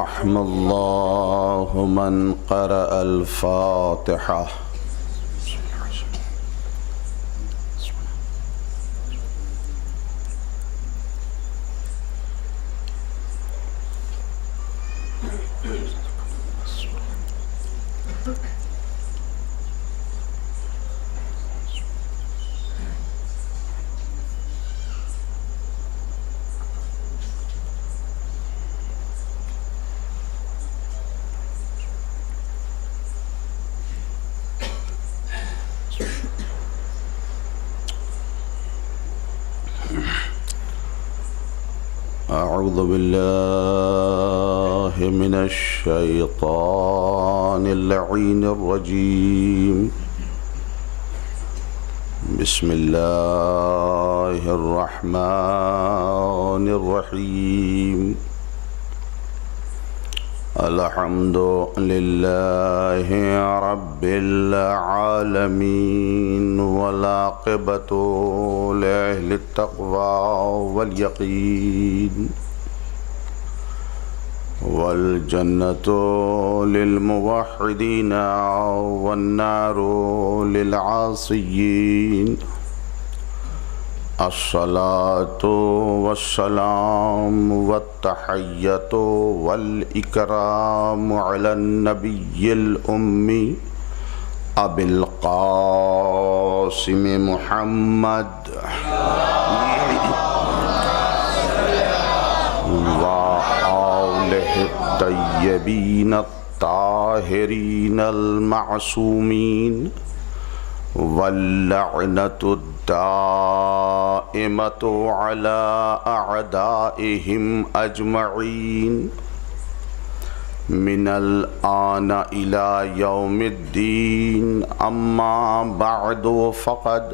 رحم الله من قرأ الفاتحة. أعوذ بالله من الشيطان اللعين الرجيم. بسم الله الرحمن الرحيم. الحمد لله رب العالمين والعاقبة لأهل التقوى واليقين والجنة للموحدين والنار للعاصيين. الصلاة والسلام والتحية والإكرام على النبي الأمي أبي القاسم محمد وآله الطيبين الطاهرين المعصومين واللعنة الدائمة على أعدائهم أجمعين من الآن إلى يوم الدين. أما بعد فقد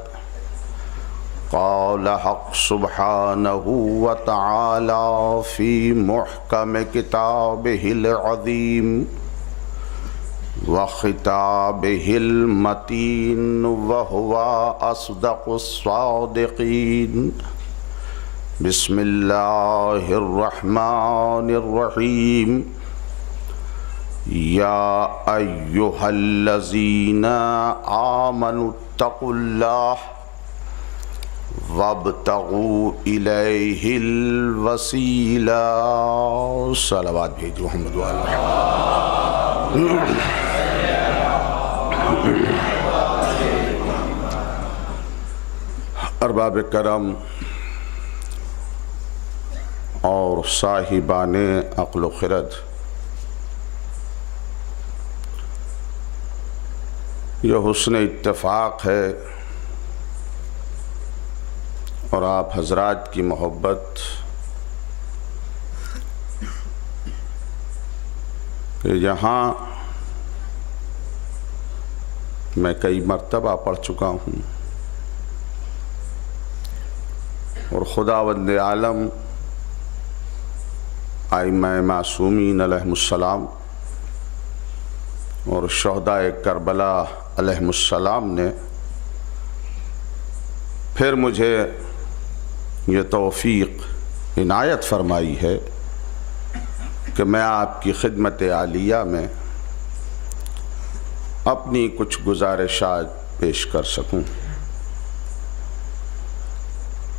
قال حق سبحانه وتعالى في محكم كتابه العظيم وخطابه المتين وهو أصدق الصادقين. بسم الله الرحمن الرحيم. يا أيها الذين آمنوا اتقوا الله وابتغوا إليه الوسيلة. صلوات بھیجو محمد وآل محمد. ارباب کرم اور صاحبان عقل و خرد، یہ حسن اتفاق ہے اور آپ حضرات کی محبت کہ یہاں میں کئی مرتبہ پڑھ چکا ہوں اور خداوند عالم ائمہ معصومین علیہم السلام اور شہداء کربلا علیہم السلام نے پھر مجھے یہ توفیق عنایت فرمائی ہے کہ میں آپ کی خدمت عالیہ میں اپنی کچھ گزارشات پیش کر سکوں.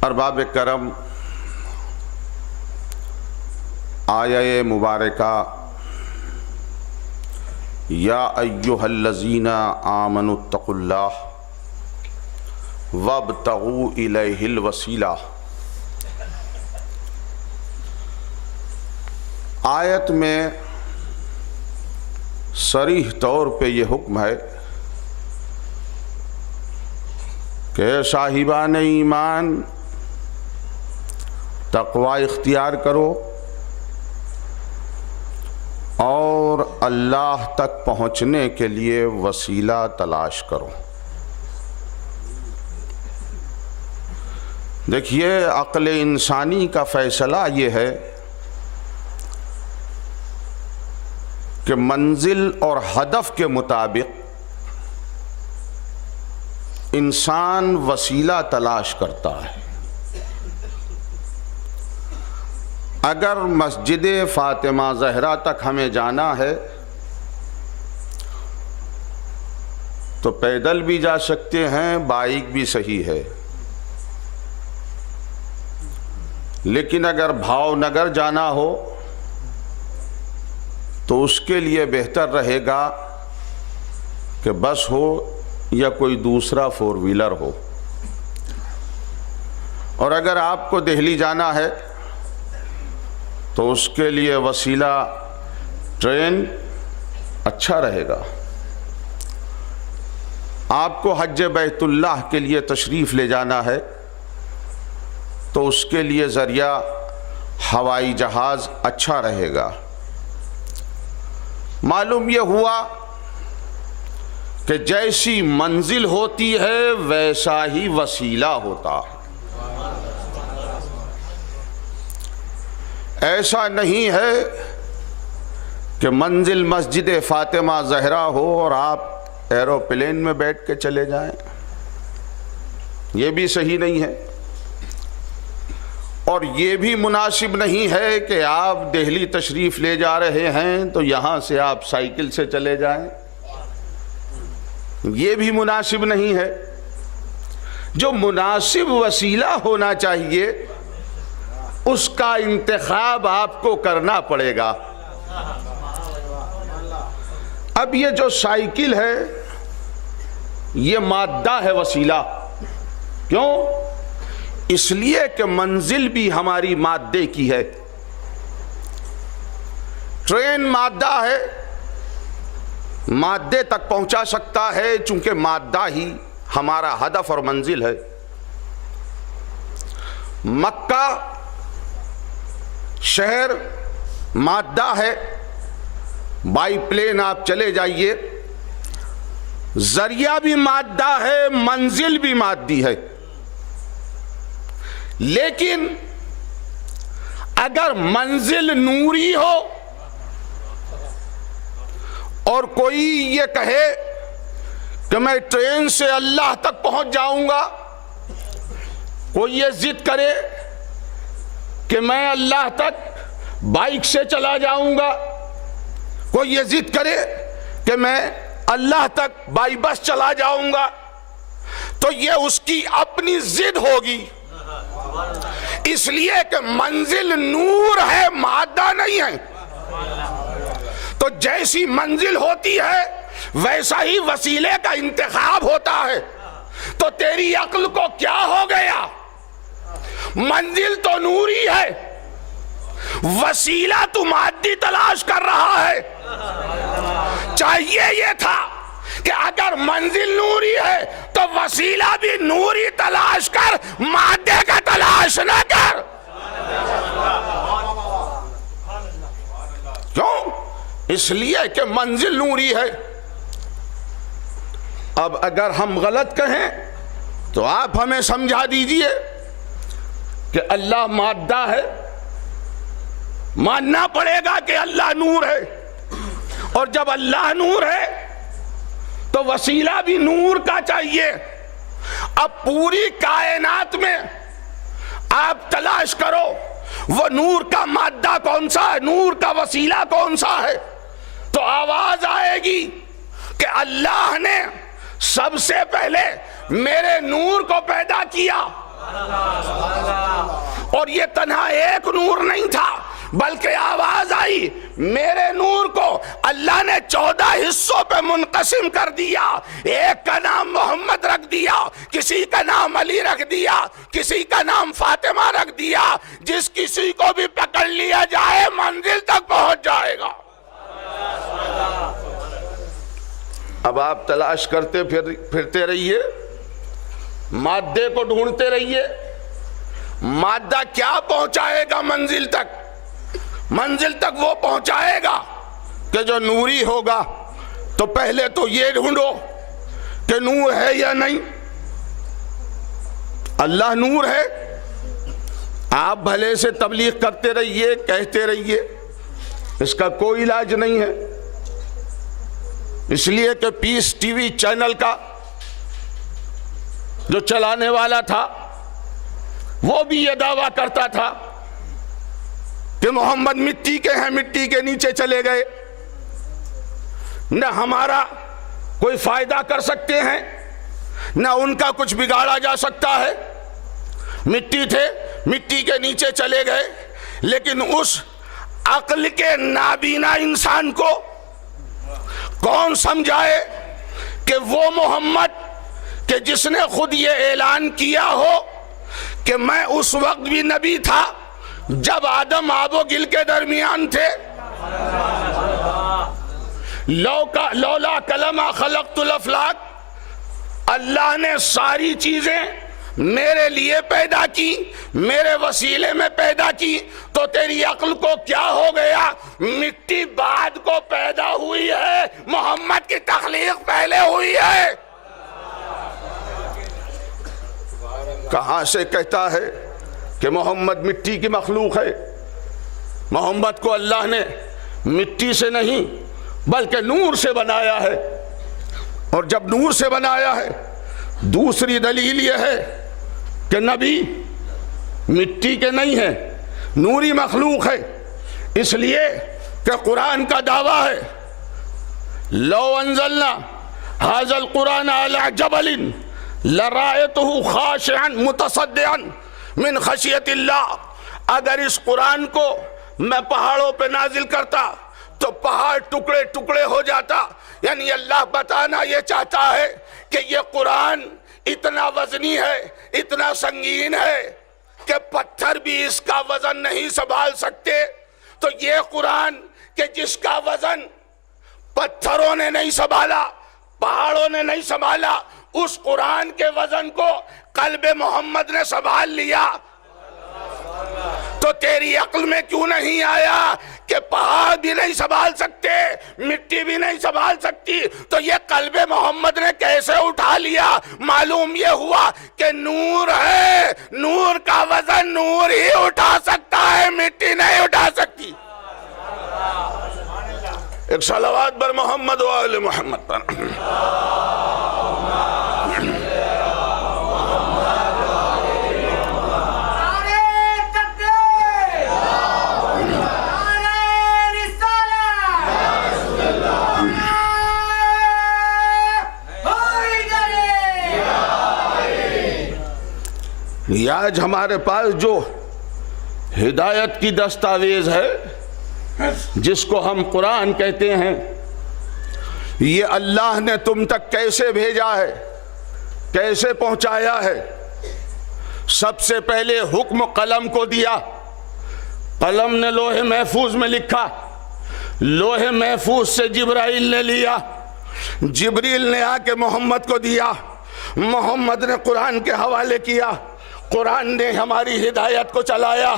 ارباب کرم، آیہ مبارکہ یا ایہا الذین آمنوا اتقوا اللہ وابتغوا الیہ الوسیلہ، آیت میں صریح طور پہ یہ حکم ہے کہ صاحبان ایمان تقوی اختیار کرو اور اللہ تک پہنچنے کے لیے وسیلہ تلاش کرو. دیکھیے، عقل انسانی کا فیصلہ یہ ہے کہ منزل اور ہدف کے مطابق انسان وسیلہ تلاش کرتا ہے. اگر مسجد فاطمہ زہرا تک ہمیں جانا ہے تو پیدل بھی جا سکتے ہیں، بائک بھی صحیح ہے، لیکن اگر بھاؤ نگر جانا ہو تو اس کے لیے بہتر رہے گا کہ بس ہو یا کوئی دوسرا فور ویلر ہو۔ اور اگر آپ کو دہلی جانا ہے تو اس کے لیے وسیلہ ٹرین اچھا رہے گا۔ آپ کو حج بیت اللہ کے لیے تشریف لے جانا ہے تو اس کے لیے ذریعہ ہوائی جہاز اچھا رہے گا۔ معلوم یہ ہوا کہ جیسی منزل ہوتی ہے ویسا ہی وسیلہ ہوتا ہے۔ ایسا نہیں ہے کہ منزل مسجد فاطمہ زہرا ہو اور آپ ایروپلین میں بیٹھ کے چلے جائیں، یہ بھی صحیح نہیں ہے۔ اور یہ بھی مناسب نہیں ہے کہ آپ دہلی تشریف لے جا رہے ہیں تو یہاں سے آپ سائیکل سے چلے جائیں، یہ بھی مناسب نہیں ہے۔ جو مناسب وسیلہ ہونا چاہیے اس کا انتخاب آپ کو کرنا پڑے گا۔ اب یہ جو سائیکل ہے یہ مادہ ہے، وسیلہ۔ کیوں؟ اس لیے کہ منزل بھی ہماری مادے کی ہے۔ ٹرین مادہ ہے، مادے تک پہنچا سکتا ہے چونکہ مادہ ہی ہمارا ہدف اور منزل ہے۔ مکہ شہر مادہ ہے، بائی پلین آپ چلے جائیے، ذریعہ بھی مادہ ہے، منزل بھی مادی ہے۔ لیکن اگر منزل نوری ہو اور کوئی یہ کہے کہ میں ٹرین سے اللہ تک پہنچ جاؤں گا، کوئی یہ ضد کرے کہ میں اللہ تک بائک سے چلا جاؤں گا، کوئی یہ ضد کرے کہ میں اللہ تک بائی بس چلا جاؤں گا، تو یہ اس کی اپنی ضد ہوگی۔ اس لیے کہ منزل نور ہے، مادہ نہیں ہے۔ تو جیسی منزل ہوتی ہے ویسا ہی وسیلے کا انتخاب ہوتا ہے۔ تو تیری عقل کو کیا ہو گیا؟ منزل تو نوری ہے، وسیلہ تو مادی تلاش کر رہا ہے۔ چاہیے یہ تھا کہ اگر منزل نوری ہے تو وسیلہ بھی نوری تلاش کر، مادے کا تلاش نہ کر۔ کیوں؟ اس لیے کہ منزل نوری ہے۔ اب اگر ہم غلط کہیں تو آپ ہمیں سمجھا دیجئے کہ اللہ مادہ ہے، ماننا پڑے گا کہ اللہ نور ہے، اور جب اللہ نور ہے تو وسیلہ بھی نور کا چاہیے۔ اب پوری کائنات میں آپ تلاش کرو وہ نور کا مادہ کون سا ہے، نور کا وسیلہ کون سا ہے، تو آواز آئے گی کہ اللہ نے سب سے پہلے میرے نور کو پیدا کیا۔ اور یہ تنہا ایک نور نہیں تھا، بلکہ آواز آئی میرے نور کو اللہ نے 14 حصوں پہ منقسم کر دیا۔ ایک کا نام محمد رکھ دیا، کسی کا نام علی رکھ دیا، کسی کا نام فاطمہ رکھ دیا۔ جس کسی کو بھی پکڑ لیا جائے منزل تک پہنچ جائے گا۔ اب آپ تلاش کرتے پھرتے رہیے، مادے کو ڈھونڈتے رہیے۔ مادہ کیا پہنچائے گا منزل تک؟ منزل تک وہ پہنچائے گا کہ جو نوری ہوگا۔ تو پہلے تو یہ ڈھونڈو کہ نور ہے یا نہیں۔ اللہ نور ہے، آپ بھلے سے تبلیغ کرتے رہیے، کہتے رہیے، اس کا کوئی علاج نہیں ہے۔ اس لیے کہ پیس ٹی وی چینل کا جو چلانے والا تھا وہ بھی یہ دعویٰ کرتا تھا کہ محمد مٹی کے ہیں، مٹی کے نیچے چلے گئے، نہ ہمارا کوئی فائدہ کر سکتے ہیں نہ ان کا کچھ بگاڑا جا سکتا ہے، مٹی تھے، مٹی کے نیچے چلے گئے۔ لیکن اس عقل کے نابینا انسان کو کون سمجھائے کہ وہ محمد کہ جس نے خود یہ اعلان کیا ہو کہ میں اس وقت بھی نبی تھا جب آدم آب و گل کے درمیان تھے، لولا کلمہ خلقت الافلاک، اللہ نے ساری چیزیں میرے لیے پیدا کی، میرے وسیلے میں پیدا کی، تو تیری عقل کو کیا ہو گیا؟ مٹی بعد کو پیدا ہوئی ہے، محمد کی تخلیق پہلے ہوئی ہے۔ کہاں سے کہتا ہے کہ محمد مٹی کی مخلوق ہے؟ محمد کو اللہ نے مٹی سے نہیں بلکہ نور سے بنایا ہے، اور جب نور سے بنایا ہے، دوسری دلیل یہ ہے کہ نبی مٹی کے نہیں ہیں، نوری مخلوق ہے، اس لیے کہ قرآن کا دعویٰ ہے لو انزلنا ھذا القرآن علی جبل لرأیتہ خاشعا متصدعا من خشیت اللہ، اگر اس قرآن کو میں پہاڑوں پہ نازل کرتا تو پہاڑ ٹکڑے ٹکڑے ہو جاتا۔ یعنی اللہ بتانا یہ چاہتا ہے کہ یہ قرآن اتنا وزنی ہے، اتنا سنگین ہے کہ پتھر بھی اس کا وزن نہیں سنبھال سکتے۔ تو یہ قرآن کہ جس کا وزن پتھروں نے نہیں سنبھالا، پہاڑوں نے نہیں سنبھالا، اس قرآن کے وزن کو قلب محمد نے سنبھال لیا۔ تو تیری عقل میں کیوں نہیں آیا کہ پہاڑ بھی نہیں سنبھال سکتے، مٹی بھی نہیں سنبھال سکتی، تو یہ قلب محمد نے کیسے اٹھا لیا؟ معلوم یہ ہوا کہ نور ہے، نور کا وزن نور ہی اٹھا سکتا ہے، مٹی نہیں اٹھا سکتی۔ ایک صلوات بر محمد و آل محمد پر۔ یہ آج ہمارے پاس جو ہدایت کی دستاویز ہے جس کو ہم قرآن کہتے ہیں، یہ اللہ نے تم تک کیسے بھیجا ہے، کیسے پہنچایا ہے؟ سب سے پہلے حکم قلم کو دیا، قلم نے لوح محفوظ میں لکھا، لوح محفوظ سے جبرائیل نے لیا، جبریل نے آ کے محمد کو دیا، محمد نے قرآن کے حوالے کیا، قرآن نے ہماری ہدایت کو چلایا۔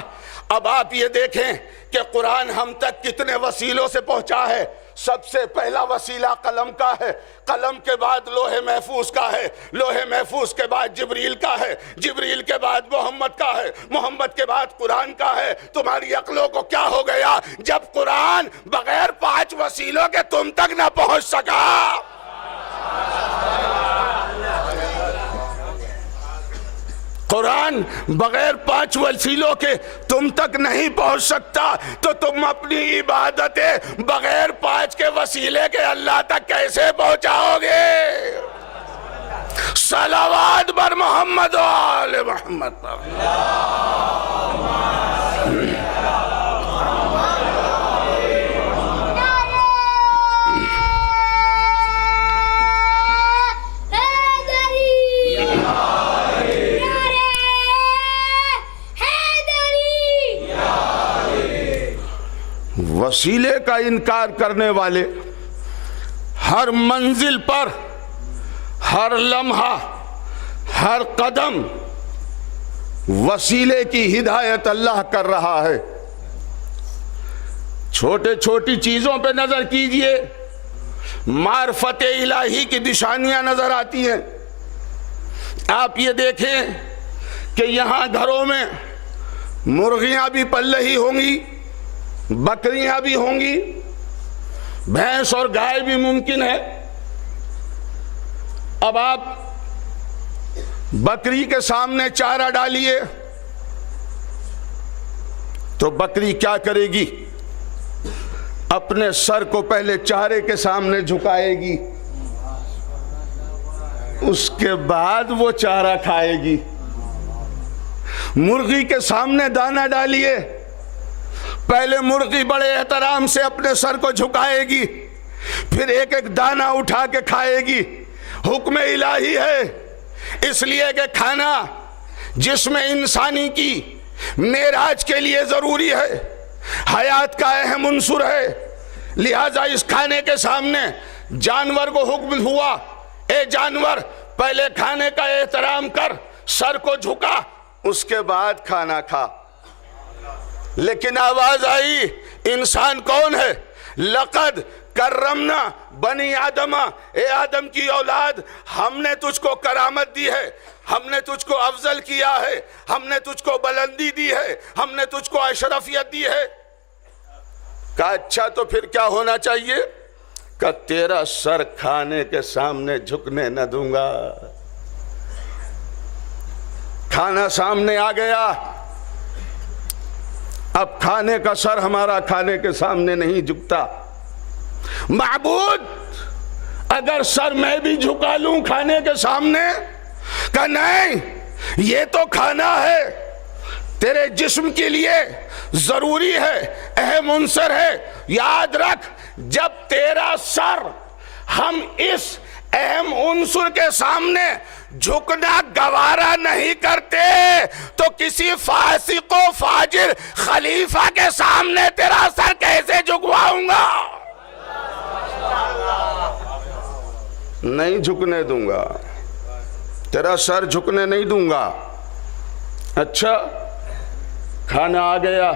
اب آپ یہ دیکھیں کہ قرآن ہم تک کتنے وسیلوں سے پہنچا ہے۔ سب سے پہلا وسیلہ قلم کا ہے، قلم کے بعد لوح محفوظ کا ہے، لوح محفوظ کے بعد جبریل کا ہے، جبریل کے بعد محمد کا ہے، محمد کے بعد قرآن کا ہے۔ تمہاری عقلوں کو کیا ہو گیا جب قرآن بغیر 5 وسیلوں کے تم تک نہ پہنچ سکا؟ قرآن بغیر 5 وسیلوں کے تم تک نہیں پہنچ سکتا، تو تم اپنی عبادتیں بغیر 5 کے وسیلے کے اللہ تک کیسے پہنچاؤ گے؟ صلوات بر محمد و آل محمد پر۔ وسیلے کا انکار کرنے والے ہر منزل پر، ہر لمحہ، ہر قدم وسیلے کی ہدایت اللہ کر رہا ہے۔ چھوٹے چھوٹی چیزوں پہ نظر کیجئے، معرفت الہی کی نشانیاں نظر آتی ہیں۔ آپ یہ دیکھیں کہ یہاں گھروں میں مرغیاں بھی پل رہی ہوں گی، بکریاں بھی ہوں گی، بھینس اور گائے بھی ممکن ہے۔ اب آپ بکری کے سامنے چارہ ڈالیے، تو بکری کیا کرے گی؟ اپنے سر کو پہلے چارے کے سامنے جھکائے گی، اس کے بعد وہ چارہ کھائے گی۔ مرغی کے سامنے دانہ ڈالیے، پہلے مرغی بڑے احترام سے اپنے سر کو جھکائے گی، پھر ایک ایک دانہ اٹھا کے کھائے گی۔ حکم الہی ہے، اس لیے کہ کھانا جسم انسانی کی معراج کے لیے ضروری ہے، حیات کا اہم عنصر ہے، لہذا اس کھانے کے سامنے جانور کو حکم ہوا، اے جانور پہلے کھانے کا احترام کر، سر کو جھکا، اس کے بعد کھانا کھا۔ لیکن آواز آئی، انسان کون ہے؟ لقد کرمنا بنی آدم، اے آدم کی اولاد، ہم نے تجھ کو کرامت دی ہے، ہم نے تجھ کو افضل کیا ہے، ہم نے تجھ کو بلندی دی ہے، ہم نے تجھ کو اشرفیت دی ہے۔ کہا اچھا تو پھر کیا ہونا چاہیے؟ کہ تیرا سر کھانے کے سامنے جھکنے نہ دوں گا۔ کھانا سامنے آ گیا، اب کھانے کا سر ہمارا کھانے کے سامنے نہیں جھکتا۔ معبود اگر سر میں بھی جھکا لوں کھانے کے سامنے، کہ نہیں یہ تو کھانا ہے، تیرے جسم کے لیے ضروری ہے، اہم عنصر ہے، یاد رکھ جب تیرا سر ہم اس اہم عنصر کے سامنے جھکنا گوارا نہیں کرتے تو کسی فاسق و فاجر خلیفہ کے سامنے تیرا سر کیسے جھکواؤں گا؟ نہیں جھکنے دوں گا، تیرا سر جھکنے نہیں دوں گا۔ اچھا کھانا آ گیا،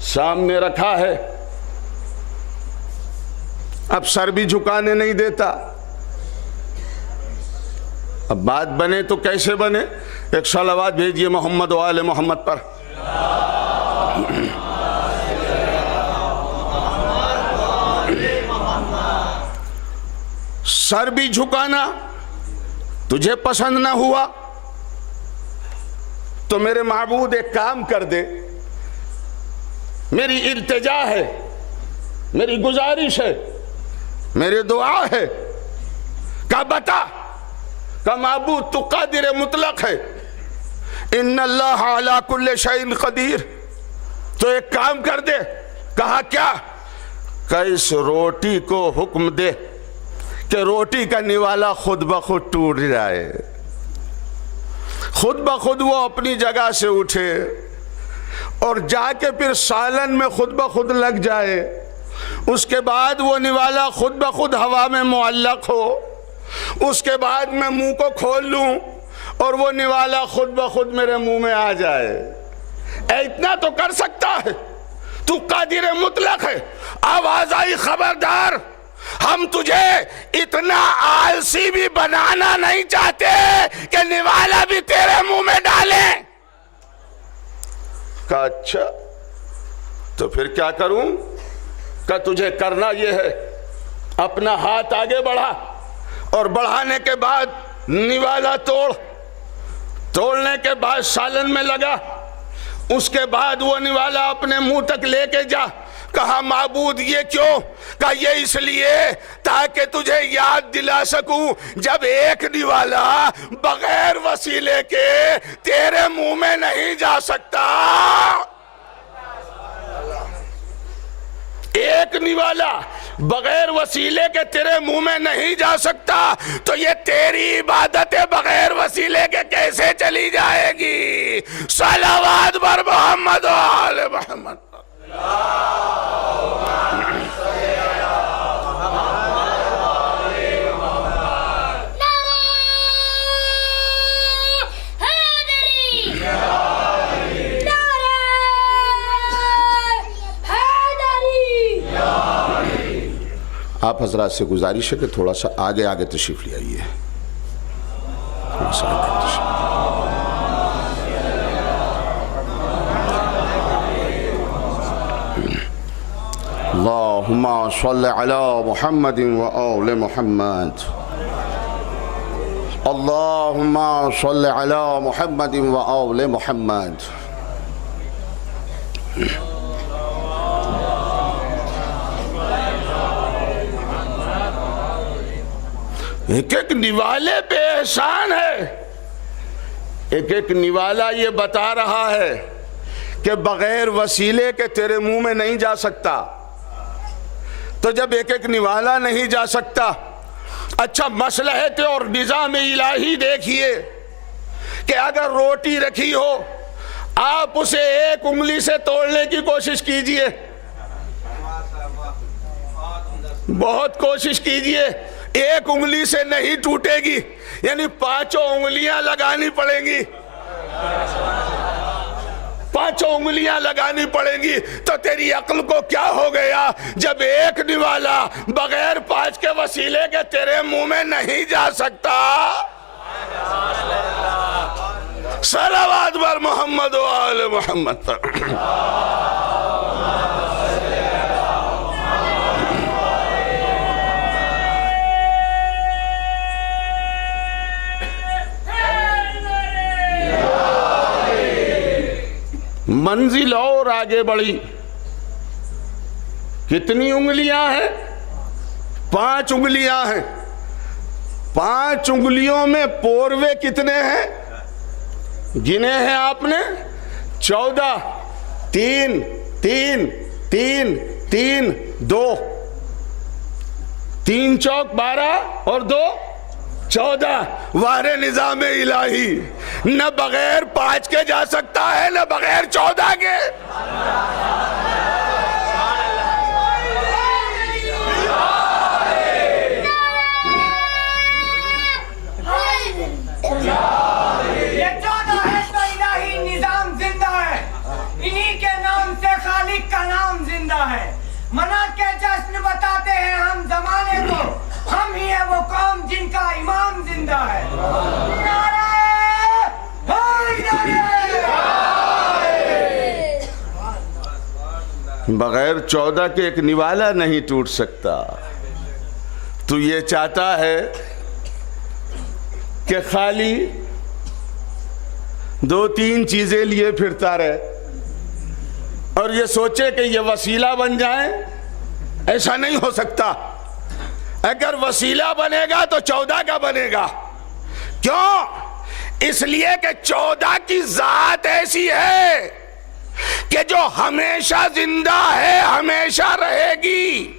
سامنے رکھا ہے، اب سر بھی جھکانے نہیں دیتا۔ اب بات بنے تو کیسے بنے؟ ایک صلوات بھیجئے محمد و آل محمد پر۔ سر بھی جھکانا تجھے پسند نہ ہوا تو میرے معبود ایک کام کر دے، میری التجا ہے، میری گزارش ہے، میری دعا ہے، کہ بتا کہ معبود تو قادر مطلق ہے، ان اللہ علی کل شیء قدیر، تو ایک کام کر دے۔ کہا کیا؟ کہ اس روٹی کو حکم دے کہ روٹی کا نوالا خود بخود ٹوٹ جائے، خود بخود وہ اپنی جگہ سے اٹھے اور جا کے پھر سالن میں خود بخود لگ جائے، اس کے بعد وہ نوالا خود بخود ہوا میں معلق ہو، اس کے بعد میں منہ کو کھول لوں اور وہ نوالا خود بخود میرے منہ میں آ جائے۔ اے اتنا تو کر سکتا ہے، تو قادر مطلق ہے۔ آواز آئی خبردار، ہم تجھے اتنا آلسی بھی بنانا نہیں چاہتے کہ نوالا بھی تیرے منہ میں ڈالیں۔ کہا اچھا تو پھر کیا کروں؟ کہ تجھے کرنا یہ ہے، اپنا ہاتھ آگے بڑھا اور بڑھانے کے بعد نوالا توڑنے کے بعد سالن میں لگا، اس کے بعد وہ نوالا اپنے منہ تک لے کے جا۔ کہا معبود یہ کیوں؟ کہا یہ اس لیے تاکہ تجھے یاد دلا سکوں جب ایک نوالا بغیر وسیلے کے تیرے منہ میں نہیں جا سکتا، ایک نوالا بغیر وسیلے کے تیرے منہ میں نہیں جا سکتا تو یہ تیری عبادت بغیر وسیلے کے کیسے چلی جائے گی؟ صلوات بر محمد و آل محمد۔ آپ حضرات سے گزارش ہے کہ تھوڑا سا آگے تشریف لے آئیے۔ اللہم صل علی محمد و آل محمد، اللہم صل علی محمد و آل محمد۔ ایک ایک نوالے پہ احسان ہے. ایک ایک نوالا یہ بتا رہا ہے کہ بغیر وسیلے کے تیرے منہ میں نہیں جا سکتا. تو جب ایک ایک نوالا نہیں جا سکتا, اچھا مصلحت اور نظام الہی دیکھیے کہ اگر روٹی رکھی ہو, آپ اسے ایک انگلی سے توڑنے کی کوشش کیجئے, بہت کوشش کیجئے, ایک انگلی سے نہیں ٹوٹے گی, یعنی 5 انگلیاں لگانی پڑیں گی, 5 انگلیاں لگانی پڑیں گی. تو تیری عقل کو کیا ہو گیا جب ایک نوالا بغیر 5 کے وسیلے کے تیرے منہ میں نہیں جا سکتا؟ صلوات بر محمد و آل محمد پر. منزل اور آگے بڑھی. کتنی انگلیاں ہیں؟ 5 انگلیاں ہیں. 5 انگلیوں میں پوروے کتنے ہیں گنے ہیں آپ نے؟ 14. 3 3 3 3 2 3 چوک 12 اور 2 14. وارے نظام الہی, نہ بغیر 5 کے جا سکتا ہے نہ بغیر 14 کے. یہ 14 ہے تو الہی نظام زندہ ہے, انہی کے نام سے خالق کا نام زندہ ہے. منا کے جشن بتاتے ہیں ہم زمانے کو, ہم ہی ہیں وہ قوم جن کا امام زندہ ہے. نعرہ حیدر! بغیر 14 کے ایک نوالا نہیں ٹوٹ سکتا. تو یہ چاہتا ہے کہ خالی 2-3 چیزیں لیے پھرتا رہے اور یہ سوچے کہ یہ وسیلہ بن جائیں. ایسا نہیں ہو سکتا. اگر وسیلہ بنے گا تو 14 کا بنے گا. کیوں؟ اس لیے کہ 14 کی ذات ایسی ہے کہ جو ہمیشہ زندہ ہے, ہمیشہ رہے گی.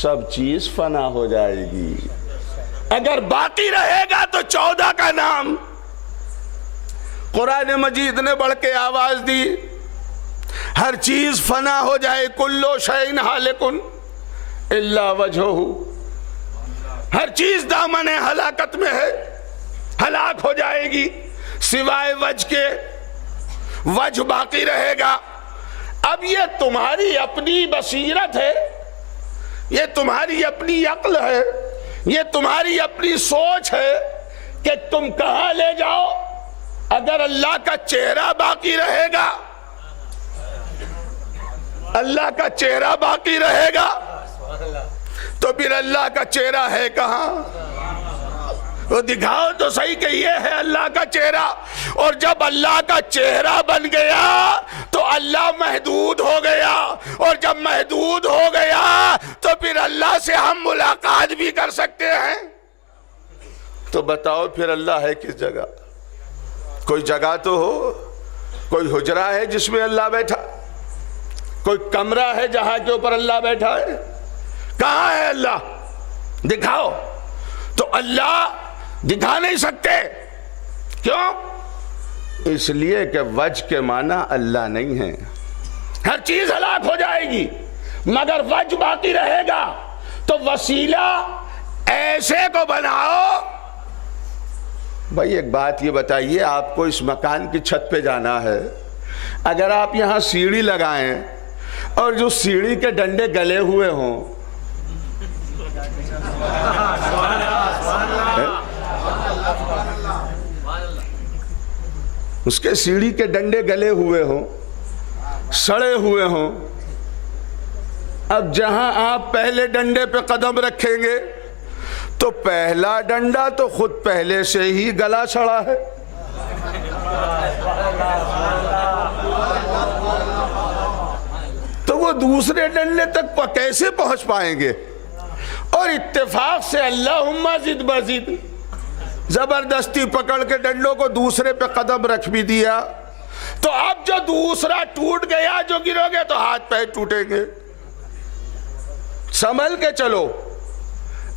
سب چیز فنا ہو جائے گی. اگر باقی رہے گا تو 14 کا نام. قرآن مجید نے بڑھ کے آواز دی, ہر چیز فنا ہو جائے, کلو شیء ہالک الا وجہہ. ہر چیز دامن ہلاکت میں ہے, ہلاک ہو جائے گی سوائے وجہ کے. وجہ باقی رہے گا. اب یہ تمہاری اپنی بصیرت ہے, یہ تمہاری اپنی عقل ہے, یہ تمہاری اپنی سوچ ہے کہ تم کہاں لے جاؤ. اگر اللہ کا چہرہ باقی رہے گا, اللہ کا چہرہ باقی رہے گا, تو پھر اللہ کا چہرہ ہے کہاں؟ وہ دکھاؤ تو صحیح کہ یہ ہے اللہ کا چہرہ. اور جب اللہ کا چہرہ بن گیا تو اللہ محدود ہو گیا, اور جب محدود ہو گیا تو پھر اللہ سے ہم ملاقات بھی کر سکتے ہیں. تو بتاؤ پھر اللہ ہے کس جگہ؟ کوئی جگہ تو ہو, کوئی حجرہ ہے جس میں اللہ بیٹھا, کوئی کمرہ ہے جہاں کے اوپر اللہ بیٹھا ہے. کہاں ہے اللہ؟ دکھاؤ. تو اللہ دکھا نہیں سکتے. کیوں؟ اس لیے کہ وجہ کے معنی اللہ نہیں ہے. ہر چیز ہلاک ہو جائے گی مگر وجہ باقی رہے گا. تو وسیلہ ایسے کو بناؤ. بھائی ایک بات یہ بتائیے, آپ کو اس مکان کی چھت پہ جانا ہے, اگر آپ یہاں سیڑھی لگائیں اور جو سیڑھی کے ڈنڈے گلے ہوئے ہوں, اس کے سیڑھی کے ڈنڈے گلے ہوئے ہوں, سڑے ہوئے ہوں, اب جہاں آپ پہلے ڈنڈے پہ قدم رکھیں گے تو پہلا ڈنڈا تو خود پہلے سے ہی گلا سڑا ہے. تو وہ دوسرے ڈنڈے تک کیسے پہنچ پائیں گے؟ اور اتفاق سے اللہم زد بزد زبردستی پکڑ کے ڈنڈوں کو دوسرے پہ قدم رکھ بھی دیا، تو اب جو دوسرا ٹوٹ گیا جو گرو گے تو ہاتھ پیر ٹوٹیں گے. سنبھل کے چلو،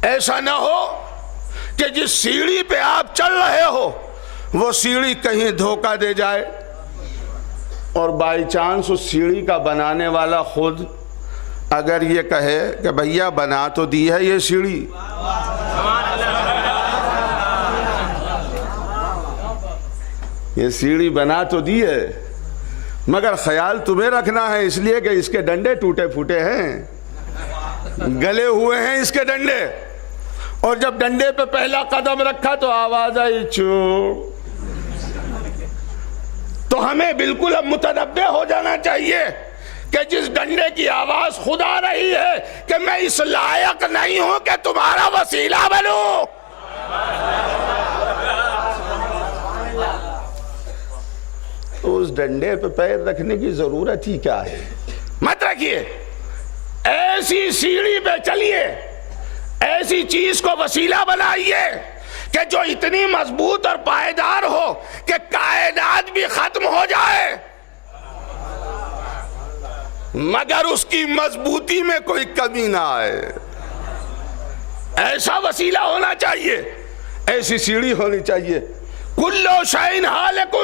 ایسا نہ ہو کہ جس سیڑھی پہ آپ چل رہے ہو وہ سیڑھی کہیں دھوکہ دے جائے، اور بائی چانس اس سیڑھی کا بنانے والا خود اگر یہ کہے کہ بھیا بنا تو دی ہے یہ سیڑھی، یہ سیڑھی بنا تو دی ہے مگر خیال تمہیں رکھنا ہے، اس لیے کہ اس کے ڈنڈے ٹوٹے پھوٹے ہیں، گلے ہوئے ہیں اس کے ڈنڈے. اور جب ڈنڈے پہ پہلا قدم رکھا تو آواز آئی چو. تو ہمیں بالکل اب متنبہ ہو جانا چاہیے کہ جس ڈنڈے کی آواز خود آ رہی ہے کہ میں اس لائق نہیں ہوں کہ تمہارا وسیلہ بنوں، تو اس ڈنڈے پہ پیر رکھنے کی ضرورت ہی کیا ہے؟ مت رکھیے. ایسی سیڑھی پہ چلیے، ایسی چیز کو وسیلہ بنائیے کہ جو اتنی مضبوط اور پائیدار ہو کہ کائنات بھی ختم ہو جائے مگر اس کی مضبوطی میں کوئی کمی نہ آئے. ایسا وسیلہ ہونا چاہیے، ایسی سیڑھی ہونی چاہیے. کلو شیء ہالک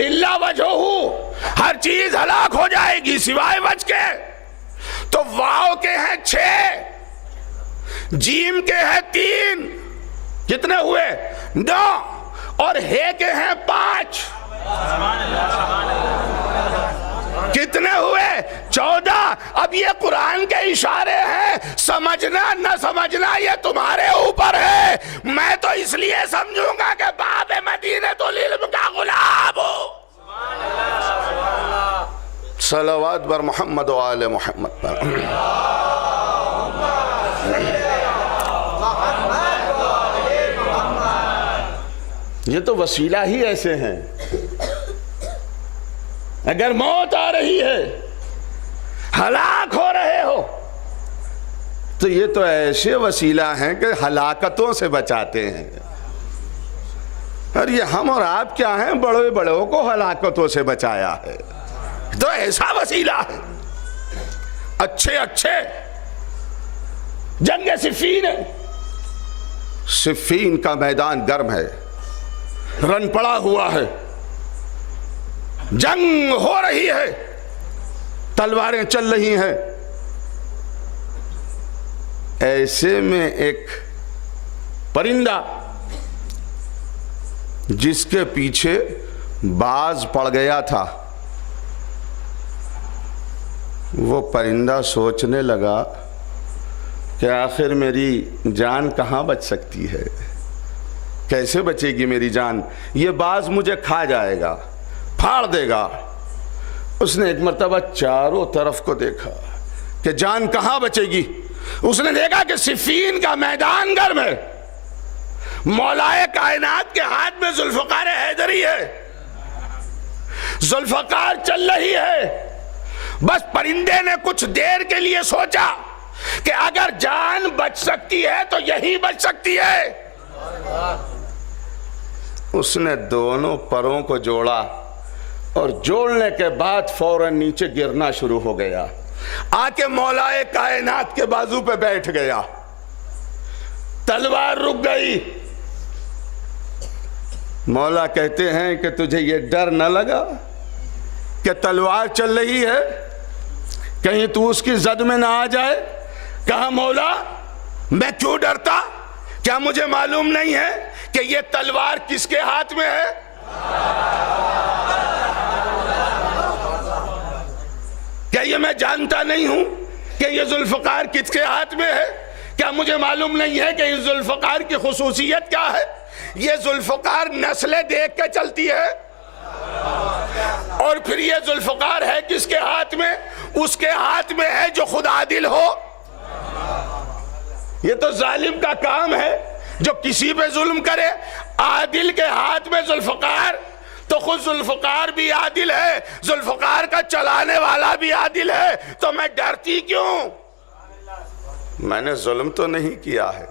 الا وجہہ، ہر چیز ہلاک ہو جائے گی سوائے وجہ کے. تو واو کے ہیں 6، جیم کے ہیں 3، کتنے ہوئے؟ 9، اور ہے کے ہیں 5، کتنے ہوئے؟ 14. اب یہ قرآن کے اشارے ہیں، سمجھنا نہ سمجھنا یہ تمہارے اوپر ہے. میں تو اس لیے سمجھوں گا کہ باب مدینہ العلم کا غلام ہو. صلوات بر محمد و آل محمد پر. یہ تو وسیلہ ہی ایسے ہیں. اگر موت آ رہی ہے، ہلاک ہو رہے ہو، تو یہ تو ایسے وسیلہ ہیں کہ ہلاکتوں سے بچاتے ہیں. اور یہ ہم اور آپ کیا ہیں؟ بڑے بڑوں کو ہلاکتوں سے بچایا ہے. تو ایسا وسیلہ ہے. اچھے جنگ صفین ہے، صفین کا میدان گرم ہے، رن پڑا ہوا ہے، جنگ ہو رہی ہے، تلواریں چل رہی ہیں. ایسے میں ایک پرندہ جس کے پیچھے باز پڑ گیا تھا، وہ پرندہ سوچنے لگا کہ آخر میری جان کہاں بچ سکتی ہے، کیسے بچے گی میری جان؟ یہ باز مجھے کھا جائے گا، پھاڑ دے گا. اس نے ایک مرتبہ چاروں طرف کو دیکھا کہ جان کہاں بچے گی. اس نے دیکھا کہ صفین کا میدان گرم ہے، مولائے کائنات کے ہاتھ میں ذوالفقار حیدری ہے، ذوالفقار چل رہی ہے. بس پرندے نے کچھ دیر کے لیے سوچا کہ اگر جان بچ سکتی ہے تو یہی بچ سکتی ہے. اس نے دونوں پروں کو جوڑا اور جوڑنے کے بعد فوراً نیچے گرنا شروع ہو گیا. آ کے مولائے کائنات کے بازو پہ بیٹھ گیا. تلوار رک گئی. مولا کہتے ہیں کہ تجھے یہ ڈر نہ لگا کہ تلوار چل رہی ہے، کہیں تو اس کی زد میں نہ آ جائے؟ کہا مولا میں کیوں ڈرتا؟ کیا مجھے معلوم نہیں ہے کہ یہ تلوار کس کے ہاتھ میں ہے؟ کیا یہ میں جانتا نہیں ہوں کہ یہ ذوالفقار کس کے ہاتھ میں ہے؟ کیا مجھے معلوم نہیں ہے کہ اس ذوالفقار کی خصوصیت کیا ہے؟ یہ ذوالفقار نسلیں دیکھ کے چلتی ہے. اور پھر یہ ذوالفقار ہے کس کے ہاتھ میں؟ اس کے ہاتھ میں ہے جو خود عادل ہو. یہ تو ظالم کا کام ہے جو کسی پہ ظلم کرے. عادل کے ہاتھ میں ذوالفقار، تو خود ذوالفقار بھی عادل ہے، ذوالفقار کا چلانے والا بھی عادل ہے، تو میں ڈرتی کیوں؟ میں نے ظلم تو نہیں کیا ہے،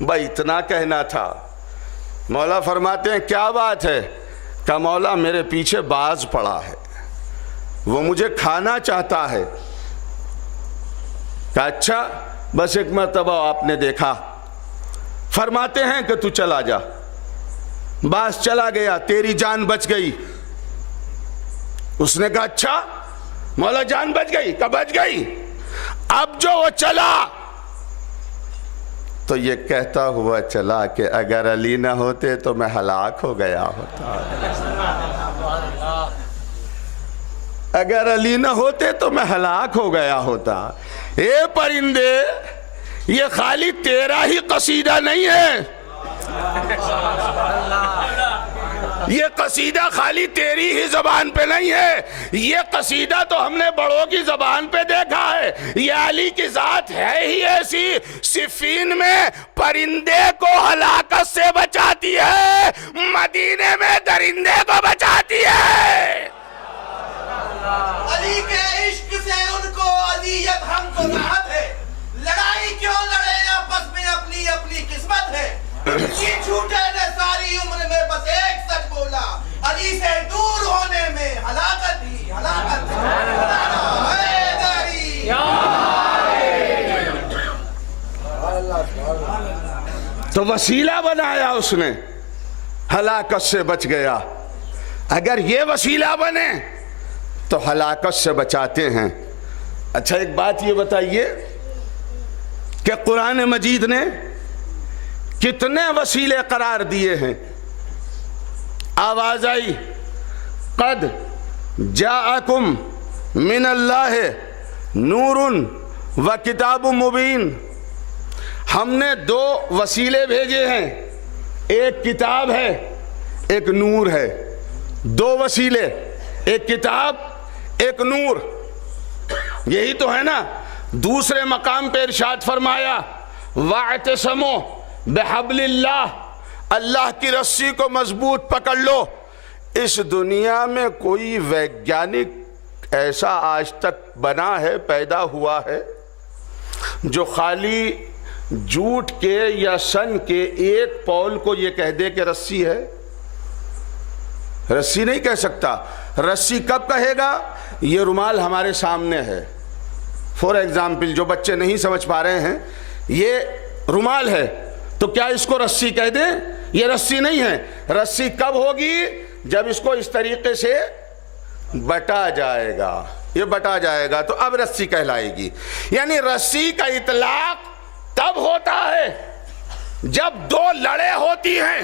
بھائی اتنا کہنا تھا۔ مولا فرماتے ہیں کیا بات ہے؟ کہ مولا میرے پیچھے باز پڑا ہے، وہ مجھے کھانا چاہتا ہے۔ کہ اچھا، بس ایک مرتبہ آپ نے دیکھا۔ فرماتے ہیں کہ تو چلا جا۔ باز چلا گیا، تیری جان بچ گئی۔ اس نے کہا اچھا مولا جان بچ گئی؟ کہ بچ گئی۔ اب جو وہ چلا تو یہ کہتا ہوا چلا کہ اگر علی نہ ہوتے تو میں ہلاک ہو گیا ہوتا، اگر علی نہ ہوتے تو میں ہلاک ہو گیا ہوتا۔ اے پرندے، یہ خالی تیرا ہی قصیدہ نہیں ہے، یہ قصیدہ خالی تیری ہی زبان پہ نہیں ہے، یہ قصیدہ تو ہم نے بڑوں کی زبان پہ دیکھا ہے۔ یہ علی کی ذات ہے ہی ایسی، صفین میں پرندے کو ہلاکت سے بچاتی ہے، مدینے میں درندے کو بچاتی ہے۔ علی کے عشق سے ان کو اذیت ہم کو راحت ہے، لڑائی کیوں لڑے آپس میں اپنی اپنی قسمت ہے۔ یہ جھوٹے نے ساری عمر میں بس ایک سچ بولا، علی سے دور ہونے میں ہلاکت ہی ہلاکت ہے۔ تو وسیلہ بنایا اس نے، ہلاکت سے بچ گیا۔ اگر یہ وسیلہ بنے تو ہلاکت سے بچاتے ہیں۔ اچھا ایک بات یہ بتائیے کہ قرآن مجید نے کتنے وسیلے قرار دیے ہیں؟ آواز آئی قد جاءکم من اللہ نور و کتاب مبین۔ ہم نے دو وسیلے بھیجے ہیں، ایک کتاب ہے ایک نور ہے۔ دو وسیلے، ایک کتاب ایک نور، یہی تو ہے نا۔ دوسرے مقام پہ ارشاد فرمایا وَاعْتَصِمُوا بِحَبْلِ اللَّهِ، اللہ کی رسی کو مضبوط پکڑ لو۔ اس دنیا میں کوئی ویگیانک ایسا آج تک بنا ہے، پیدا ہوا ہے، جو خالی جھوٹ کے یا سن کے ایک پول کو یہ کہہ دے کہ رسی ہے؟ رسی نہیں کہہ سکتا۔ رسی کب کہے گا؟ یہ رومال ہمارے سامنے ہے، فور ایگزامپل، جو بچے نہیں سمجھ پا رہے ہیں، یہ رومال ہے تو کیا اس کو رسی کہہ دیں؟ یہ رسی نہیں ہے۔ رسی کب ہوگی؟ جب اس کو اس طریقے سے بٹا جائے گا، یہ بٹا جائے گا تو اب رسی کہلائے گی۔ یعنی رسی کا اطلاق تب ہوتا ہے جب دو لڑے ہوتی ہیں،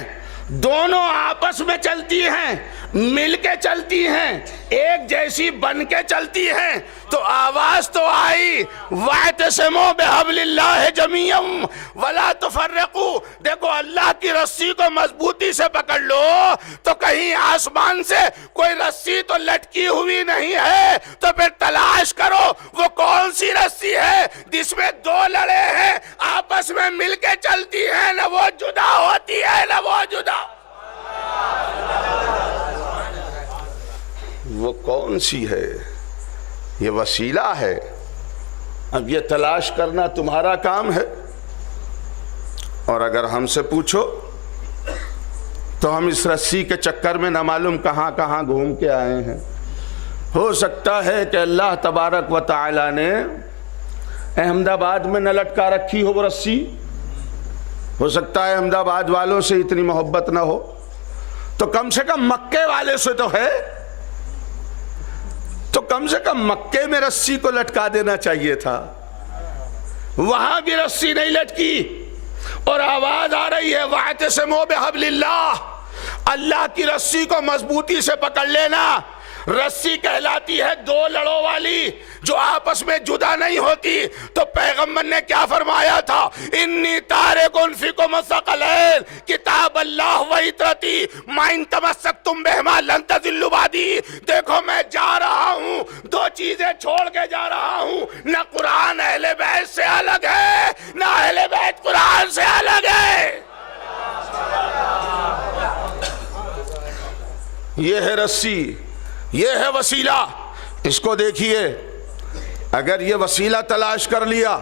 دونوں آپس میں چلتی ہیں، مل کے چلتی ہیں، ایک جیسی بن کے چلتی ہیں، تو آواز تو آئی وَاعْتَصِمُوا بِحَبْلِ اللَّهِ جَمِيعًا وَلَا تُفَرِّقُوا۔ دیکھو اللہ کی رسی کو مضبوطی سے پکڑ لو، تو کہیں آسمان سے کوئی رسی تو لٹکی ہوئی نہیں ہے، تو پھر تلاش کرو وہ کون سی رسی ہے جس میں دو لڑے ہیں، آپس میں مل کے چلتی ہیں، نہ وہ جدا ہوتی ہے نہ وہ جدا۔ وہ کون سی ہے؟ یہ وسیلہ ہے۔ اب یہ تلاش کرنا تمہارا کام ہے، اور اگر ہم سے پوچھو تو ہم اس رسی کے چکر میں نہ معلوم کہاں کہاں گھوم کے آئے ہیں۔ ہو سکتا ہے کہ اللہ تبارک و تعالی نے احمد آباد میں نہ لٹکا رکھی ہو وہ رسی، ہو سکتا ہے احمد آباد والوں سے اتنی محبت نہ ہو، تو کم سے کم مکے والے سے تو ہے، تو کم سے کم مکے میں رسی کو لٹکا دینا چاہیے تھا۔ وہاں بھی رسی نہیں لٹکی، اور آواز آ رہی ہے وَاعْتَصِمُوا بِحَبْلِ اللَّهِ، اللہ کی رسی کو مضبوطی سے پکڑ لینا۔ رسی کہلاتی ہے دو لڑوں والی، جو آپس میں جدا نہیں ہوتی۔ تو پیغمبر نے کیا فرمایا تھا؟ انی تارکن فیکم الثقلین کتاب اللہ و عطرتی ما ان تمسکتم بہما لن تضلوا بعدی۔ دیکھو میں جا رہا ہوں، دو چیزیں چھوڑ کے جا رہا ہوں، نہ قرآن اہل بیت سے الگ ہے، نہ اہل بیت قرآن سے الگ ہے۔ یہ ہے رسی، یہ ہے وسیلہ۔ اس کو دیکھیے، اگر یہ وسیلہ تلاش کر لیا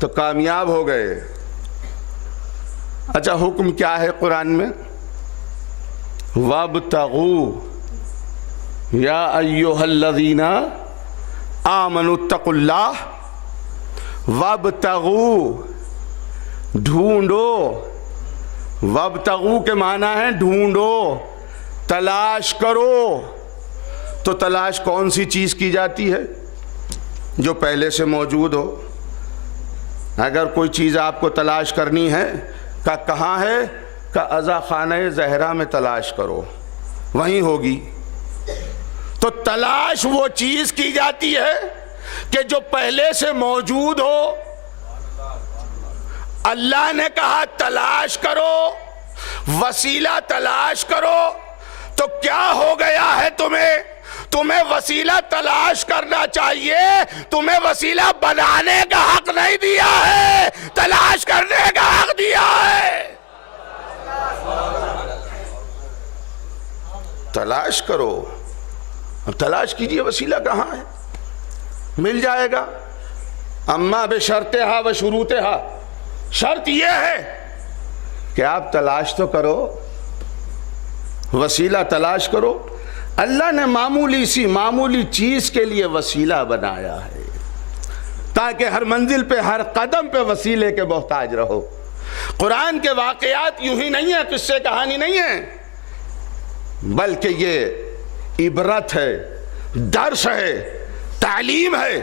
تو کامیاب ہو گئے۔ اچھا حکم کیا ہے قرآن میں؟ وَابْتَغُوا یا ایھا الذین آمنوا اتقوا اللہ وَابْتَغُوا، ڈھونڈو۔ وَابْتَغُوا کے معنی ہے ڈھونڈو، تلاش کرو۔ تو تلاش کون سی چیز کی جاتی ہے؟ جو پہلے سے موجود ہو۔ اگر کوئی چیز آپ کو تلاش کرنی ہے کہاں ہے؟ عزا خانہ زہرا میں تلاش کرو، وہیں ہوگی۔ تو تلاش وہ چیز کی جاتی ہے کہ جو پہلے سے موجود ہو۔ اللہ نے کہا تلاش کرو، وسیلہ تلاش کرو، تو کیا ہو گیا ہے تمہیں وسیلہ تلاش کرنا چاہیے، تمہیں وسیلہ بنانے کا حق نہیں دیا ہے، تلاش کرنے کا حق دیا ہے۔ تلاش کرو، اب تلاش کیجئے وسیلہ کہاں ہے، مل جائے گا۔ اما بشرطہا و شروطہا، شرط یہ ہے کہ آپ تلاش تو کرو، وسیلہ تلاش کرو۔ اللہ نے معمولی چیز کے لیے وسیلہ بنایا ہے تاکہ ہر منزل پہ ہر قدم پہ وسیلے کے محتاج رہو۔ قرآن کے واقعات یوں ہی نہیں ہیں، قصے کہانی نہیں ہیں، بلکہ یہ عبرت ہے، درس ہے، تعلیم ہے۔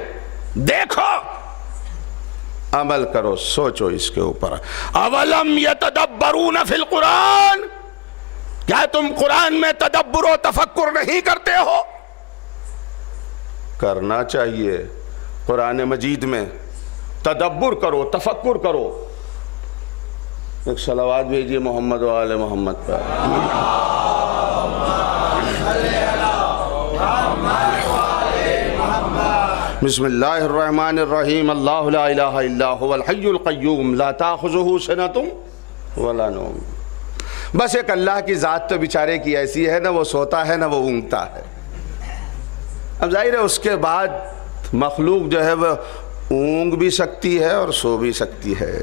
دیکھو، عمل کرو، سوچو اس کے اوپر۔ اولم یتدبرون فی القرآن، کیا تم قرآن میں تدبر و تفکر نہیں کرتے ہو؟ کرنا چاہیے۔ قرآن مجید میں تدبر کرو، تفکر کرو۔ ایک صلوات بھیجیے محمد و آل محمد پر۔ بسم اللہ الرحمن الرحیم، اللہ لا الہ الا هو الحی القیوم لا تاخذہ سنۃ ولا نوم۔ بس ایک اللہ کی ذات تو بیچارے کی ایسی ہے، نہ وہ سوتا ہے نہ وہ اونگتا ہے۔ اب ظاہر ہے اس کے بعد مخلوق جو ہے وہ اونگ بھی سکتی ہے اور سو بھی سکتی ہے،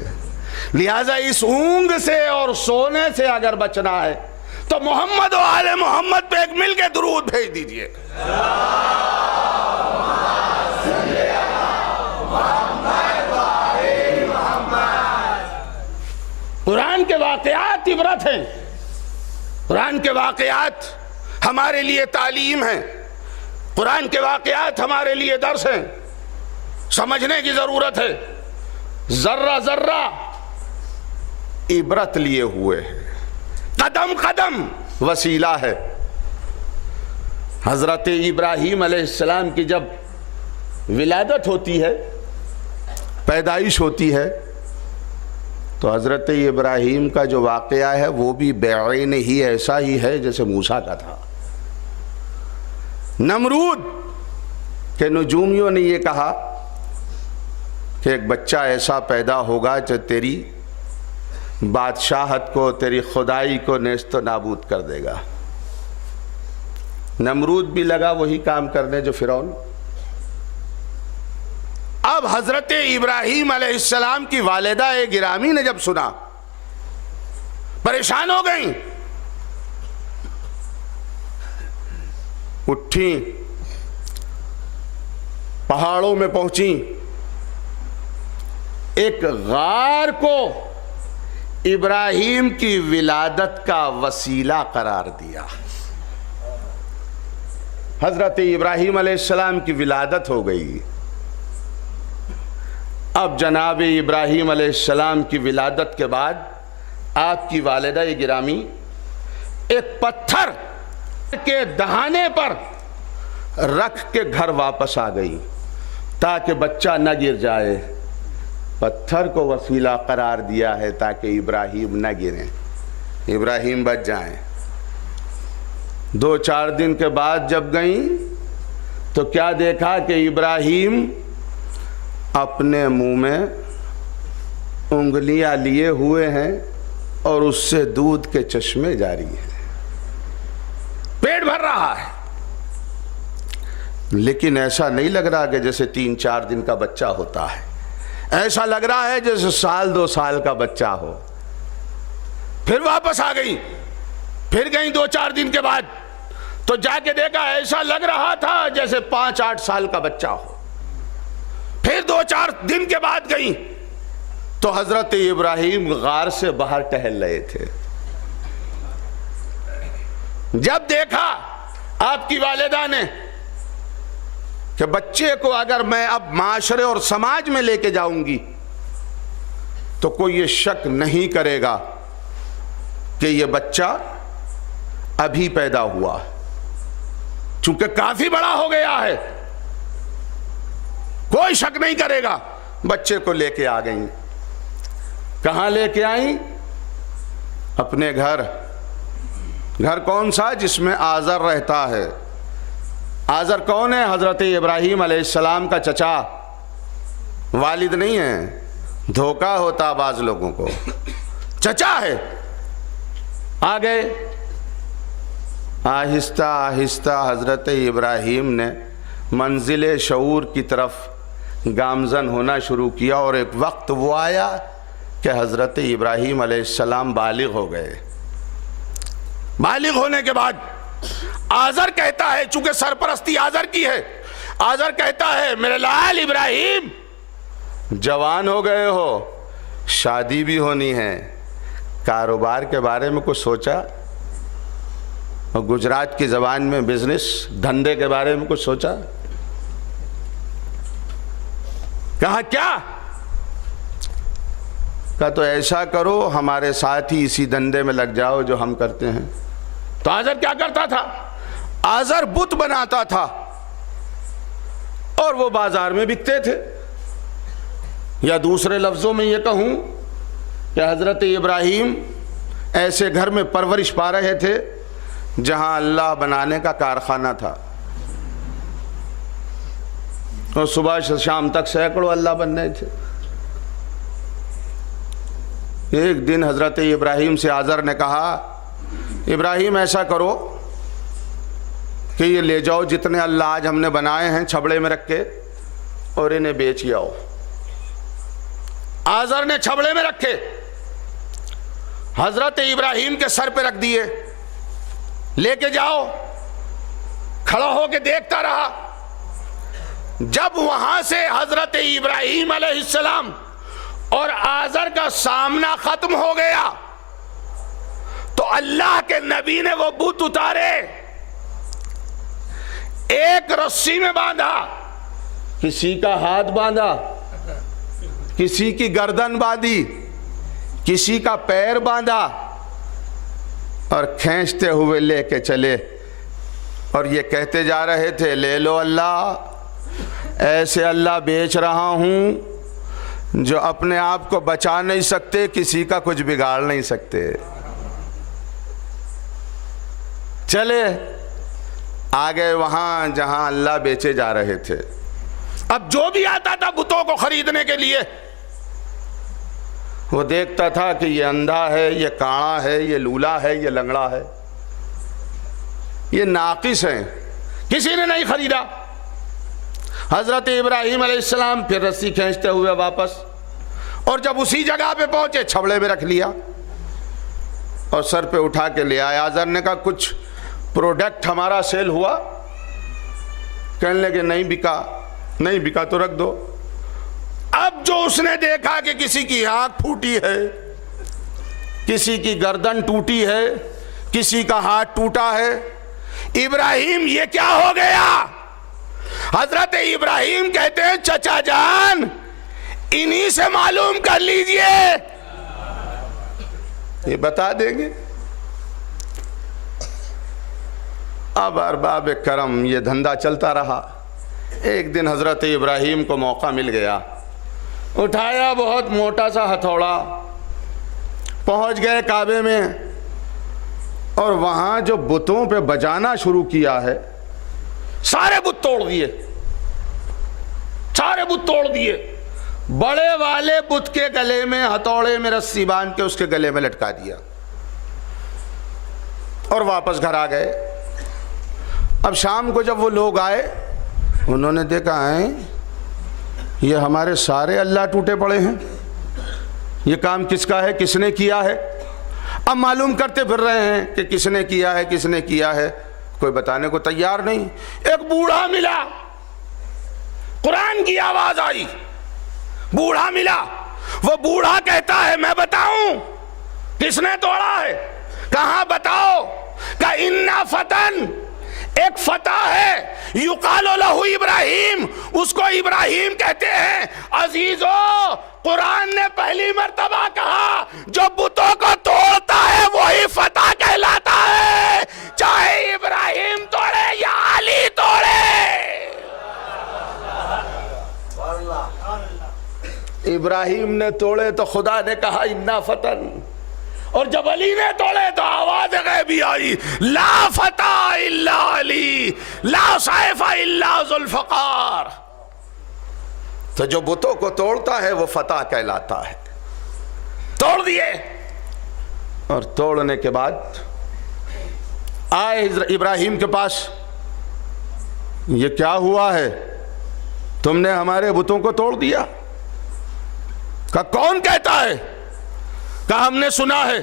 لہٰذا اس اونگ سے اور سونے سے اگر بچنا ہے تو محمد و آل محمد پہ ایک مل کے درود بھیج دیجئے۔ قرآن کے واقعات عبرت ہیں، قرآن کے واقعات ہمارے لیے تعلیم ہیں، قرآن کے واقعات ہمارے لیے درس ہیں، سمجھنے کی ضرورت ہے۔ ذرہ ذرہ عبرت لیے ہوئے ہیں، قدم قدم وسیلہ ہے۔ حضرت ابراہیم علیہ السلام کی جب ولادت ہوتی ہے، پیدائش ہوتی ہے، تو حضرت ابراہیم کا جو واقعہ ہے وہ بھی بعین ہی ایسا ہی ہے جیسے موسیٰ کا تھا۔ نمرود کے نجومیوں نے یہ کہا کہ ایک بچہ ایسا پیدا ہوگا جو تیری بادشاہت کو، تیری خدائی کو نیست و نابود کر دے گا۔ نمرود بھی لگا وہی کام کرنے جو فرعون۔ اب حضرت ابراہیم علیہ السلام کی والدہ گرامی نے جب سنا، پریشان ہو گئیں، اٹھیں، پہاڑوں میں پہنچیں، ایک غار کو ابراہیم کی ولادت کا وسیلہ قرار دیا۔ حضرت ابراہیم علیہ السلام کی ولادت ہو گئی۔ اب جناب ابراہیم علیہ السلام کی ولادت کے بعد آپ کی والدہ گرامی ایک پتھر کے دہانے پر رکھ کے گھر واپس آ گئی تاکہ بچہ نہ گر جائے۔ پتھر کو وسیلہ قرار دیا ہے تاکہ ابراہیم نہ گریں، ابراہیم بچ جائیں۔ 2-4 دن کے بعد جب گئیں تو کیا دیکھا کہ ابراہیم اپنے منہ میں انگلیاں لیے ہوئے ہیں اور اس سے دودھ کے چشمے جاری ہیں، پیٹ بھر رہا ہے، لیکن ایسا نہیں لگ رہا کہ جیسے 3-4 دن کا بچہ ہوتا ہے۔ ایسا لگ رہا ہے جیسے 1-2 سال کا بچہ ہو. پھر واپس آ گئی. پھر گئیں 2-4 دن کے بعد تو جا کے دیکھا ایسا لگ رہا تھا جیسے 5-8 سال کا بچہ ہو. پھر 2-4 دن کے بعد گئیں تو حضرت ابراہیم غار سے باہر ٹہل رہے تھے. جب دیکھا آپ کی والدہ نے کہ بچے کو اگر میں اب معاشرے اور سماج میں لے کے جاؤں گی تو کوئی یہ شک نہیں کرے گا کہ یہ بچہ ابھی پیدا ہوا، چونکہ کافی بڑا ہو گیا ہے، کوئی شک نہیں کرے گا. بچے کو لے کے آ گئیں. کہاں لے کے آئیں؟ اپنے گھر. گھر کون سا؟ جس میں آزر رہتا ہے. آزر کون ہے؟ حضرت ابراہیم علیہ السلام کا چچا. والد نہیں ہے، دھوکہ ہوتا بعض لوگوں کو، چچا ہے. آ گئے. آہستہ آہستہ حضرت ابراہیم نے منزل شعور کی طرف گامزن ہونا شروع کیا، اور ایک وقت وہ آیا کہ حضرت ابراہیم علیہ السلام بالغ ہو گئے. بالغ ہونے کے بعد آزر کہتا ہے، چونکہ سرپرستی آزر کی ہے، آزر کہتا ہے میرے لال ابراہیم جوان ہو گئے ہو، شادی بھی ہونی ہے، کاروبار کے بارے میں کچھ سوچا؟ اور گجرات کی زبان میں بزنس دھندے کے بارے میں کچھ سوچا؟ کہا کیا؟ کہا تو ایسا کرو ہمارے ساتھ ہی اسی دھندے میں لگ جاؤ جو ہم کرتے ہیں. تو آزر کیا کرتا تھا؟ آزر بت بناتا تھا اور وہ بازار میں بکتے تھے. یا دوسرے لفظوں میں یہ کہوں کہ حضرت ابراہیم ایسے گھر میں پرورش پا رہے تھے جہاں اللہ بنانے کا کارخانہ تھا، اور صبح سے شام تک سینکڑوں اللہ بن رہے تھے. ایک دن حضرت ابراہیم سے آزر نے کہا ابراہیم ایسا کرو کہ یہ لے جاؤ جتنے اللہ آج ہم نے بنائے ہیں چھبڑے میں رکھ کے اور انہیں بیچ آؤ. آزر نے چھبڑے میں رکھے، حضرت ابراہیم کے سر پہ رکھ دیے. لے کے جاؤ. کھڑا ہو کے دیکھتا رہا. جب وہاں سے حضرت ابراہیم علیہ السلام اور آزر کا سامنا ختم ہو گیا تو اللہ کے نبی نے وہ بت اتارے، ایک رسی میں باندھا، کسی کا ہاتھ باندھا، کسی کی گردن باندھی، کسی کا پیر باندھا، اور کھینچتے ہوئے لے کے چلے. اور یہ کہتے جا رہے تھے لے لو اللہ، ایسے اللہ بیچ رہا ہوں جو اپنے آپ کو بچا نہیں سکتے، کسی کا کچھ بگاڑ نہیں سکتے. چلے آگے وہاں جہاں اللہ بیچے جا رہے تھے. اب جو بھی آتا تھا بتوں کو خریدنے کے لیے وہ دیکھتا تھا کہ یہ اندھا ہے، یہ کاڑا ہے، یہ لولا ہے، یہ لنگڑا ہے، یہ ناقص ہیں، کسی نے نہیں خریدا. حضرت ابراہیم علیہ السلام پھر رسی کھینچتے ہوئے واپس، اور جب اسی جگہ پہ پہنچے چھبڑے میں رکھ لیا اور سر پہ اٹھا کے لے آیا. آزر نے کہا کچھ پروڈکٹ ہمارا سیل ہوا؟ کہنے لگے نہیں بکا. نہیں بکا تو رکھ دو. اب جو اس نے دیکھا کہ کسی کی آنکھ پھوٹی ہے، کسی کی گردن ٹوٹی ہے، کسی کا ہاتھ ٹوٹا ہے، ابراہیم یہ کیا ہو گیا؟ حضرت ابراہیم کہتے ہیں چچا جان انہی سے معلوم کر لیجئے، یہ بتا دیں گے. اب ارباب کرم یہ دھندا چلتا رہا. ایک دن حضرت ابراہیم کو موقع مل گیا، اٹھایا بہت موٹا سا ہتھوڑا، پہنچ گئے کعبے میں، اور وہاں جو بتوں پہ بجانا شروع کیا ہے سارے بت توڑ دیے، سارے بت توڑ دیے. بڑے والے بت کے گلے میں ہتھوڑے میں رسی باندھ کے اس کے گلے میں لٹکا دیا اور واپس گھر آ گئے. اب شام کو جب وہ لوگ آئے انہوں نے دیکھا ہے یہ ہمارے سارے اللہ ٹوٹے پڑے ہیں. یہ کام کس کا ہے, کس نے کیا ہے؟ اب معلوم کرتے پھر رہے ہیں کہ کس نے کیا ہے, کس نے کیا ہے. کوئی بتانے کو تیار نہیں. ایک بوڑھا ملا, قرآن کی آواز آئی, بوڑھا ملا. وہ بوڑھا کہتا ہے میں بتاؤں کس نے توڑا ہے؟ کہاں بتاؤ. کہ انا فتن, ایک فتح ہے, یقال لہ ابراہیم, اس کو ابراہیم کہتے ہیں. عزیزو, قرآن نے پہلی مرتبہ کہا جو بتوں کو توڑتا ہے وہی فتح کہلاتا ہے, چاہے ابراہیم توڑے یا علی توڑے. ابراہیم نے توڑے تو خدا نے کہا انا فتن, اور جب علی نے توڑے تو آواز غیبی آئی لا فتح الا علی لا سیف الا ذوالفقار. تو جو بتوں کو توڑتا ہے وہ فتح کہلاتا ہے. توڑ دیے, اور توڑنے کے بعد آئے ابراہیم کے پاس, یہ کیا ہوا ہے, تم نے ہمارے بتوں کو توڑ دیا. کہ کون کہتا ہے؟ کہ ہم نے سنا ہے.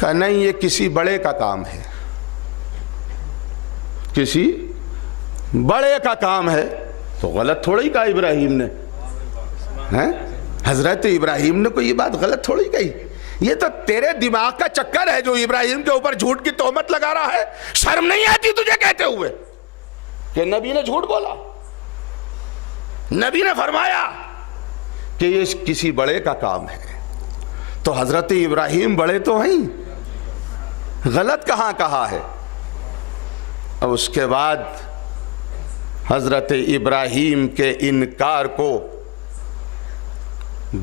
کہ نہیں, یہ کسی بڑے کا کام ہے, کسی بڑے کا کام ہے. تو غلط تھوڑی کہا ابراہیم نے, حضرت ابراہیم نے کوئی یہ بات غلط تھوڑی کہی. یہ تو تیرے دماغ کا چکر ہے جو ابراہیم کے اوپر جھوٹ کی تہمت لگا رہا ہے. شرم نہیں آتی تجھے کہتے ہوئے کہ نبی نے جھوٹ بولا؟ نبی نے فرمایا کہ یہ کسی بڑے کا کام ہے. تو حضرت ابراہیم بڑے تو ہیں, غلط کہاں کہا ہے؟ اب اس کے بعد حضرت ابراہیم کے انکار کو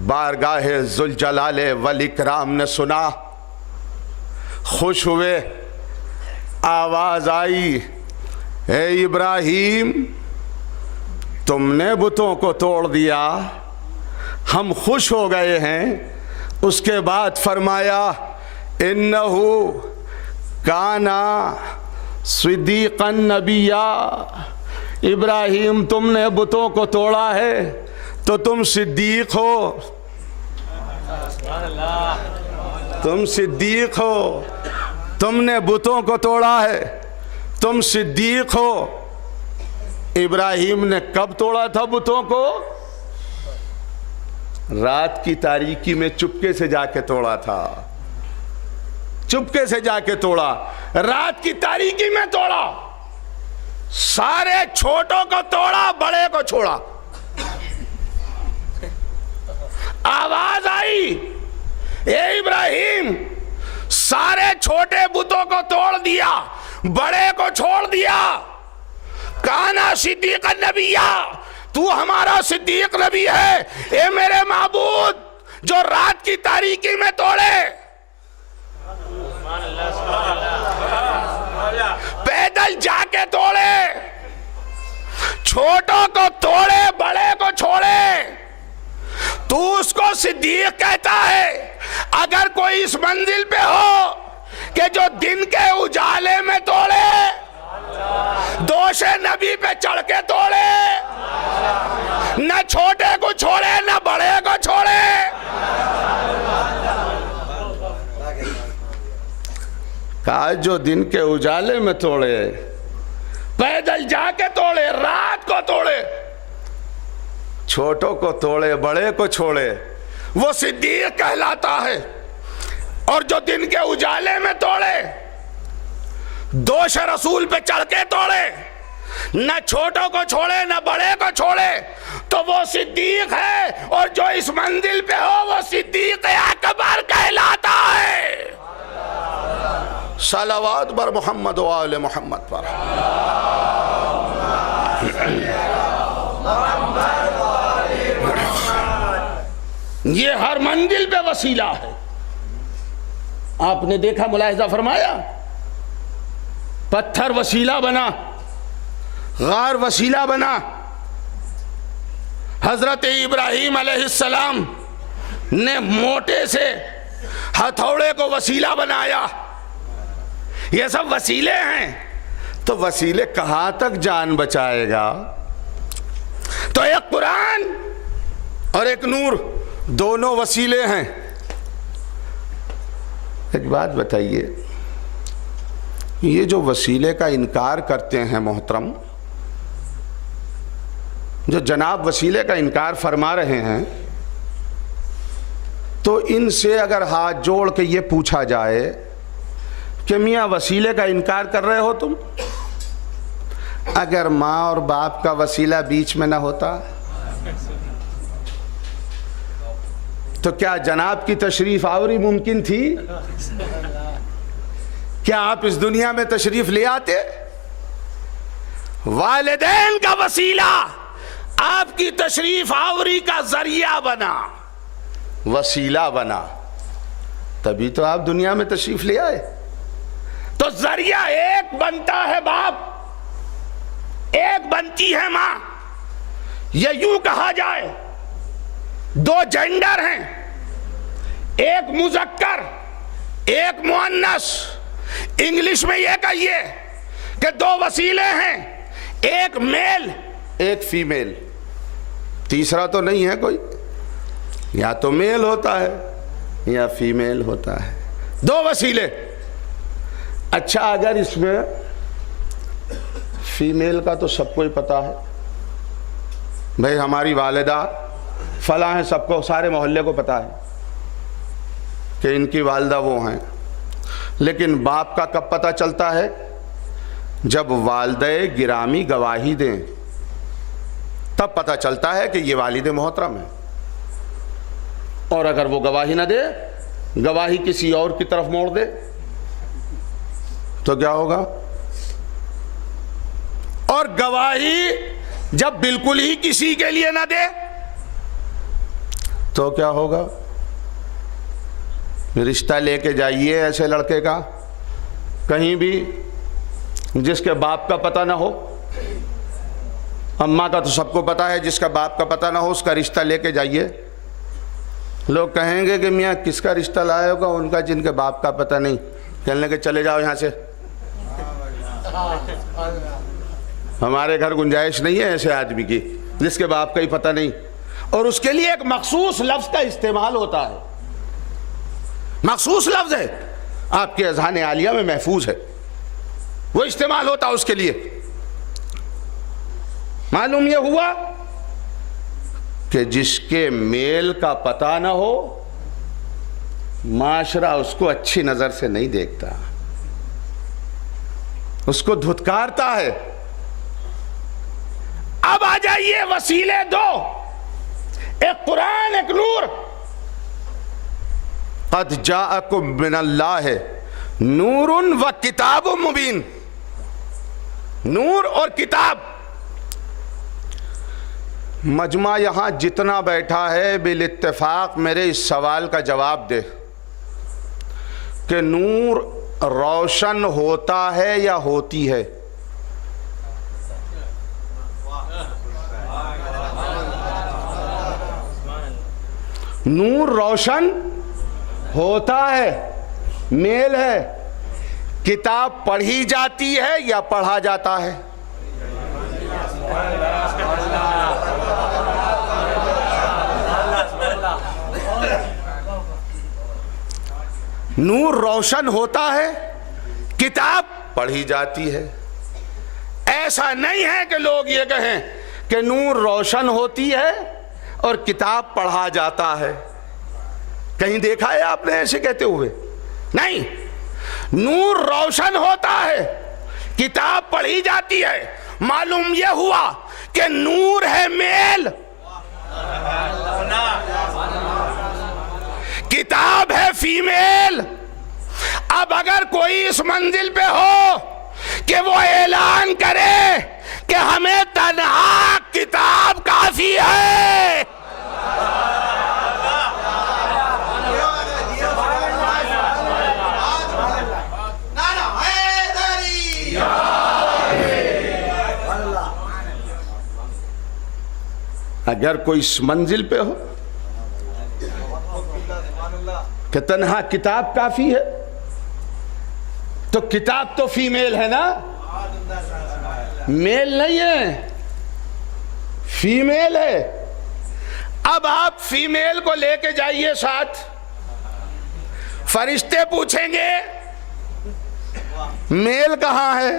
بارگاہ ذوالجلال والاکرام نے سنا, خوش ہوئے. آواز آئی اے ابراہیم, تم نے بتوں کو توڑ دیا, ہم خوش ہو گئے ہیں. اس کے بعد فرمایا انہو کانا صدیقا نبیا. ابراہیم, تم نے بتوں کو توڑا ہے تو تم صدیق ہو, تم صدیق ہو. تم نے بتوں کو توڑا ہے, تم صدیق ہو. ابراہیم نے کب توڑا تھا بتوں کو؟ رات کی تاریکی میں چپکے سے جا کے توڑا تھا, چپکے سے جا کے توڑا, رات کی تاریکی میں توڑا. سارے چھوٹوں کو توڑا, بڑے کو چھوڑا. آواز آئی اے ابراہیم, سارے چھوٹے بتوں کو توڑ دیا, بڑے کو چھوڑ دیا. کانا صدیق النبیہ, تو ہمارا صدیق نبی ہے. اے میرے معبود, جو رات کی تاریکی میں توڑے, پیدل جا کے توڑے, چھوٹوں کو توڑے, بڑے کو چھوڑے, تو اس کو صدیق کہتا ہے. اگر کوئی اس منزل پہ ہو کہ جو دن کے اجالے میں توڑے, دوش نبی پہ چڑھ کے توڑے, نہ چھوٹے کو چھوڑے نہ بڑے کو چھوڑے, کہا جو دن کے اجالے میں توڑے, پیدل جا کے توڑے, رات کو توڑے, چھوٹوں کو توڑے, بڑے کو چھوڑے, وہ صدیق کہلاتا ہے. اور جو دن کے اجالے میں توڑے, دوش رسول پہ چڑھ کے توڑے, نہ چھوٹوں کو چھوڑے نہ بڑے کو چھوڑے, تو وہ صدیق ہے. اور جو اس منزل پہ ہو وہ صدیق اکبر کہلاتا ہے. صلوات بر محمد و آل محمد پر. یہ ہر منزل پہ وسیلہ ہے. آپ نے دیکھا, ملاحظہ فرمایا, پتھر وسیلہ بنا, غار وسیلہ بنا. حضرت ابراہیم علیہ السلام نے موٹے سے ہتھوڑے کو وسیلہ بنایا. یہ سب وسیلے ہیں. تو وسیلے کہاں تک جان بچائے گا؟ تو ایک قرآن اور ایک نور، دونوں وسیلے ہیں۔ ایک بات بتائیے، یہ جو وسیلے کا انکار کرتے ہیں محترم، جو جناب وسیلے کا انکار فرما رہے ہیں، تو ان سے اگر ہاتھ جوڑ کے یہ پوچھا جائے کہ میاں وسیلے کا انکار کر رہے ہو تم، اگر ماں اور باپ کا وسیلہ بیچ میں نہ ہوتا تو کیا جناب کی تشریف آوری ممکن تھی؟ کیا آپ اس دنیا میں تشریف لے آتے؟ والدین کا وسیلہ آپ کی تشریف آوری کا ذریعہ بنا، وسیلہ بنا، تبھی تو آپ دنیا میں تشریف لے آئے۔ تو ذریعہ ایک بنتا ہے باپ، ایک بنتی ہے ماں، یہ یوں کہا جائے دو جینڈر ہیں، ایک مذکر ایک مؤنث۔ انگلش میں یہ کہیے کہ دو وسیلے ہیں، ایک میل ایک فیمیل، تیسرا تو نہیں ہے کوئی، یا تو میل ہوتا ہے یا فیمیل ہوتا ہے، دو وسیلے۔ اچھا اگر اس میں فیمیل کا تو سب کو ہی پتا ہے، بھئی ہماری والدہ فلاں ہیں، سب کو، سارے محلے کو پتا ہے کہ ان کی والدہ وہ ہیں، لیکن باپ کا کب پتہ چلتا ہے؟ جب والدہ گرامی گواہی دیں تب پتہ چلتا ہے کہ یہ والد محترم ہے۔ اور اگر وہ گواہی نہ دے، گواہی کسی اور کی طرف موڑ دے تو کیا ہوگا؟ اور گواہی جب بالکل ہی کسی کے لیے نہ دے تو کیا ہوگا؟ رشتہ لے کے جائیے ایسے لڑکے کا کہیں بھی جس کے باپ کا پتہ نہ ہو، اماں کا تو سب کو پتہ ہے، جس کا باپ کا پتہ نہ ہو اس کا رشتہ لے کے جائیے، لوگ کہیں گے کہ میاں کس کا رشتہ لائے ہوگا؟ ان کا جن کے باپ کا پتہ نہیں۔ کہنے کہ چلے جاؤ یہاں سے، ہمارے گھر گنجائش نہیں ہے ایسے آدمی کی جس کے باپ کا ہی پتہ نہیں۔ اور اس کے لیے ایک مخصوص لفظ کا استعمال ہوتا ہے، مخصوص لفظ ہے، آپ کے اذہان عالیہ میں محفوظ ہے، وہ استعمال ہوتا ہے اس کے لیے۔ معلوم یہ ہوا کہ جس کے میل کا پتہ نہ ہو معاشرہ اس کو اچھی نظر سے نہیں دیکھتا، اس کو دھتکارتا ہے۔ اب آ جائیے وسیلے دو، ایک قرآن ایک نور۔ قد جاءکم من اللہ نور و کتاب مبین، نور اور کتاب۔ مجمع یہاں جتنا بیٹھا ہے بالاتفاق میرے اس سوال کا جواب دے کہ نور روشن ہوتا ہے یا ہوتی ہے؟ نور روشن ہوتا ہے، میل ہے۔ کتاب پڑھی جاتی ہے یا پڑھا جاتا ہے؟ نور روشن ہوتا ہے، کتاب پڑھی جاتی ہے۔ ایسا نہیں ہے کہ لوگ یہ کہیں کہ نور روشن ہوتی ہے اور کتاب پڑھا جاتا ہے۔ کہیں دیکھا ہے آپ نے ایسے کہتے ہوئے؟ نہیں، نور روشن ہوتا ہے، کتاب پڑھی جاتی ہے۔ معلوم یہ ہوا کہ نور ہے میل، کتاب ہے فیمیل۔ اب اگر کوئی اس منزل پہ ہو کہ وہ اعلان کرے کہ ہمیں تنہا کتاب کافی ہے، اگر کوئی اس منزل پہ ہو کہ تنہا کتاب کافی ہے، تو کتاب تو فیمیل ہے نا، میل نہیں ہے، فیمیل ہے. اب آپ فیمیل کو لے کے جائیے ساتھ, فرشتے پوچھیں گے میل کہاں ہے,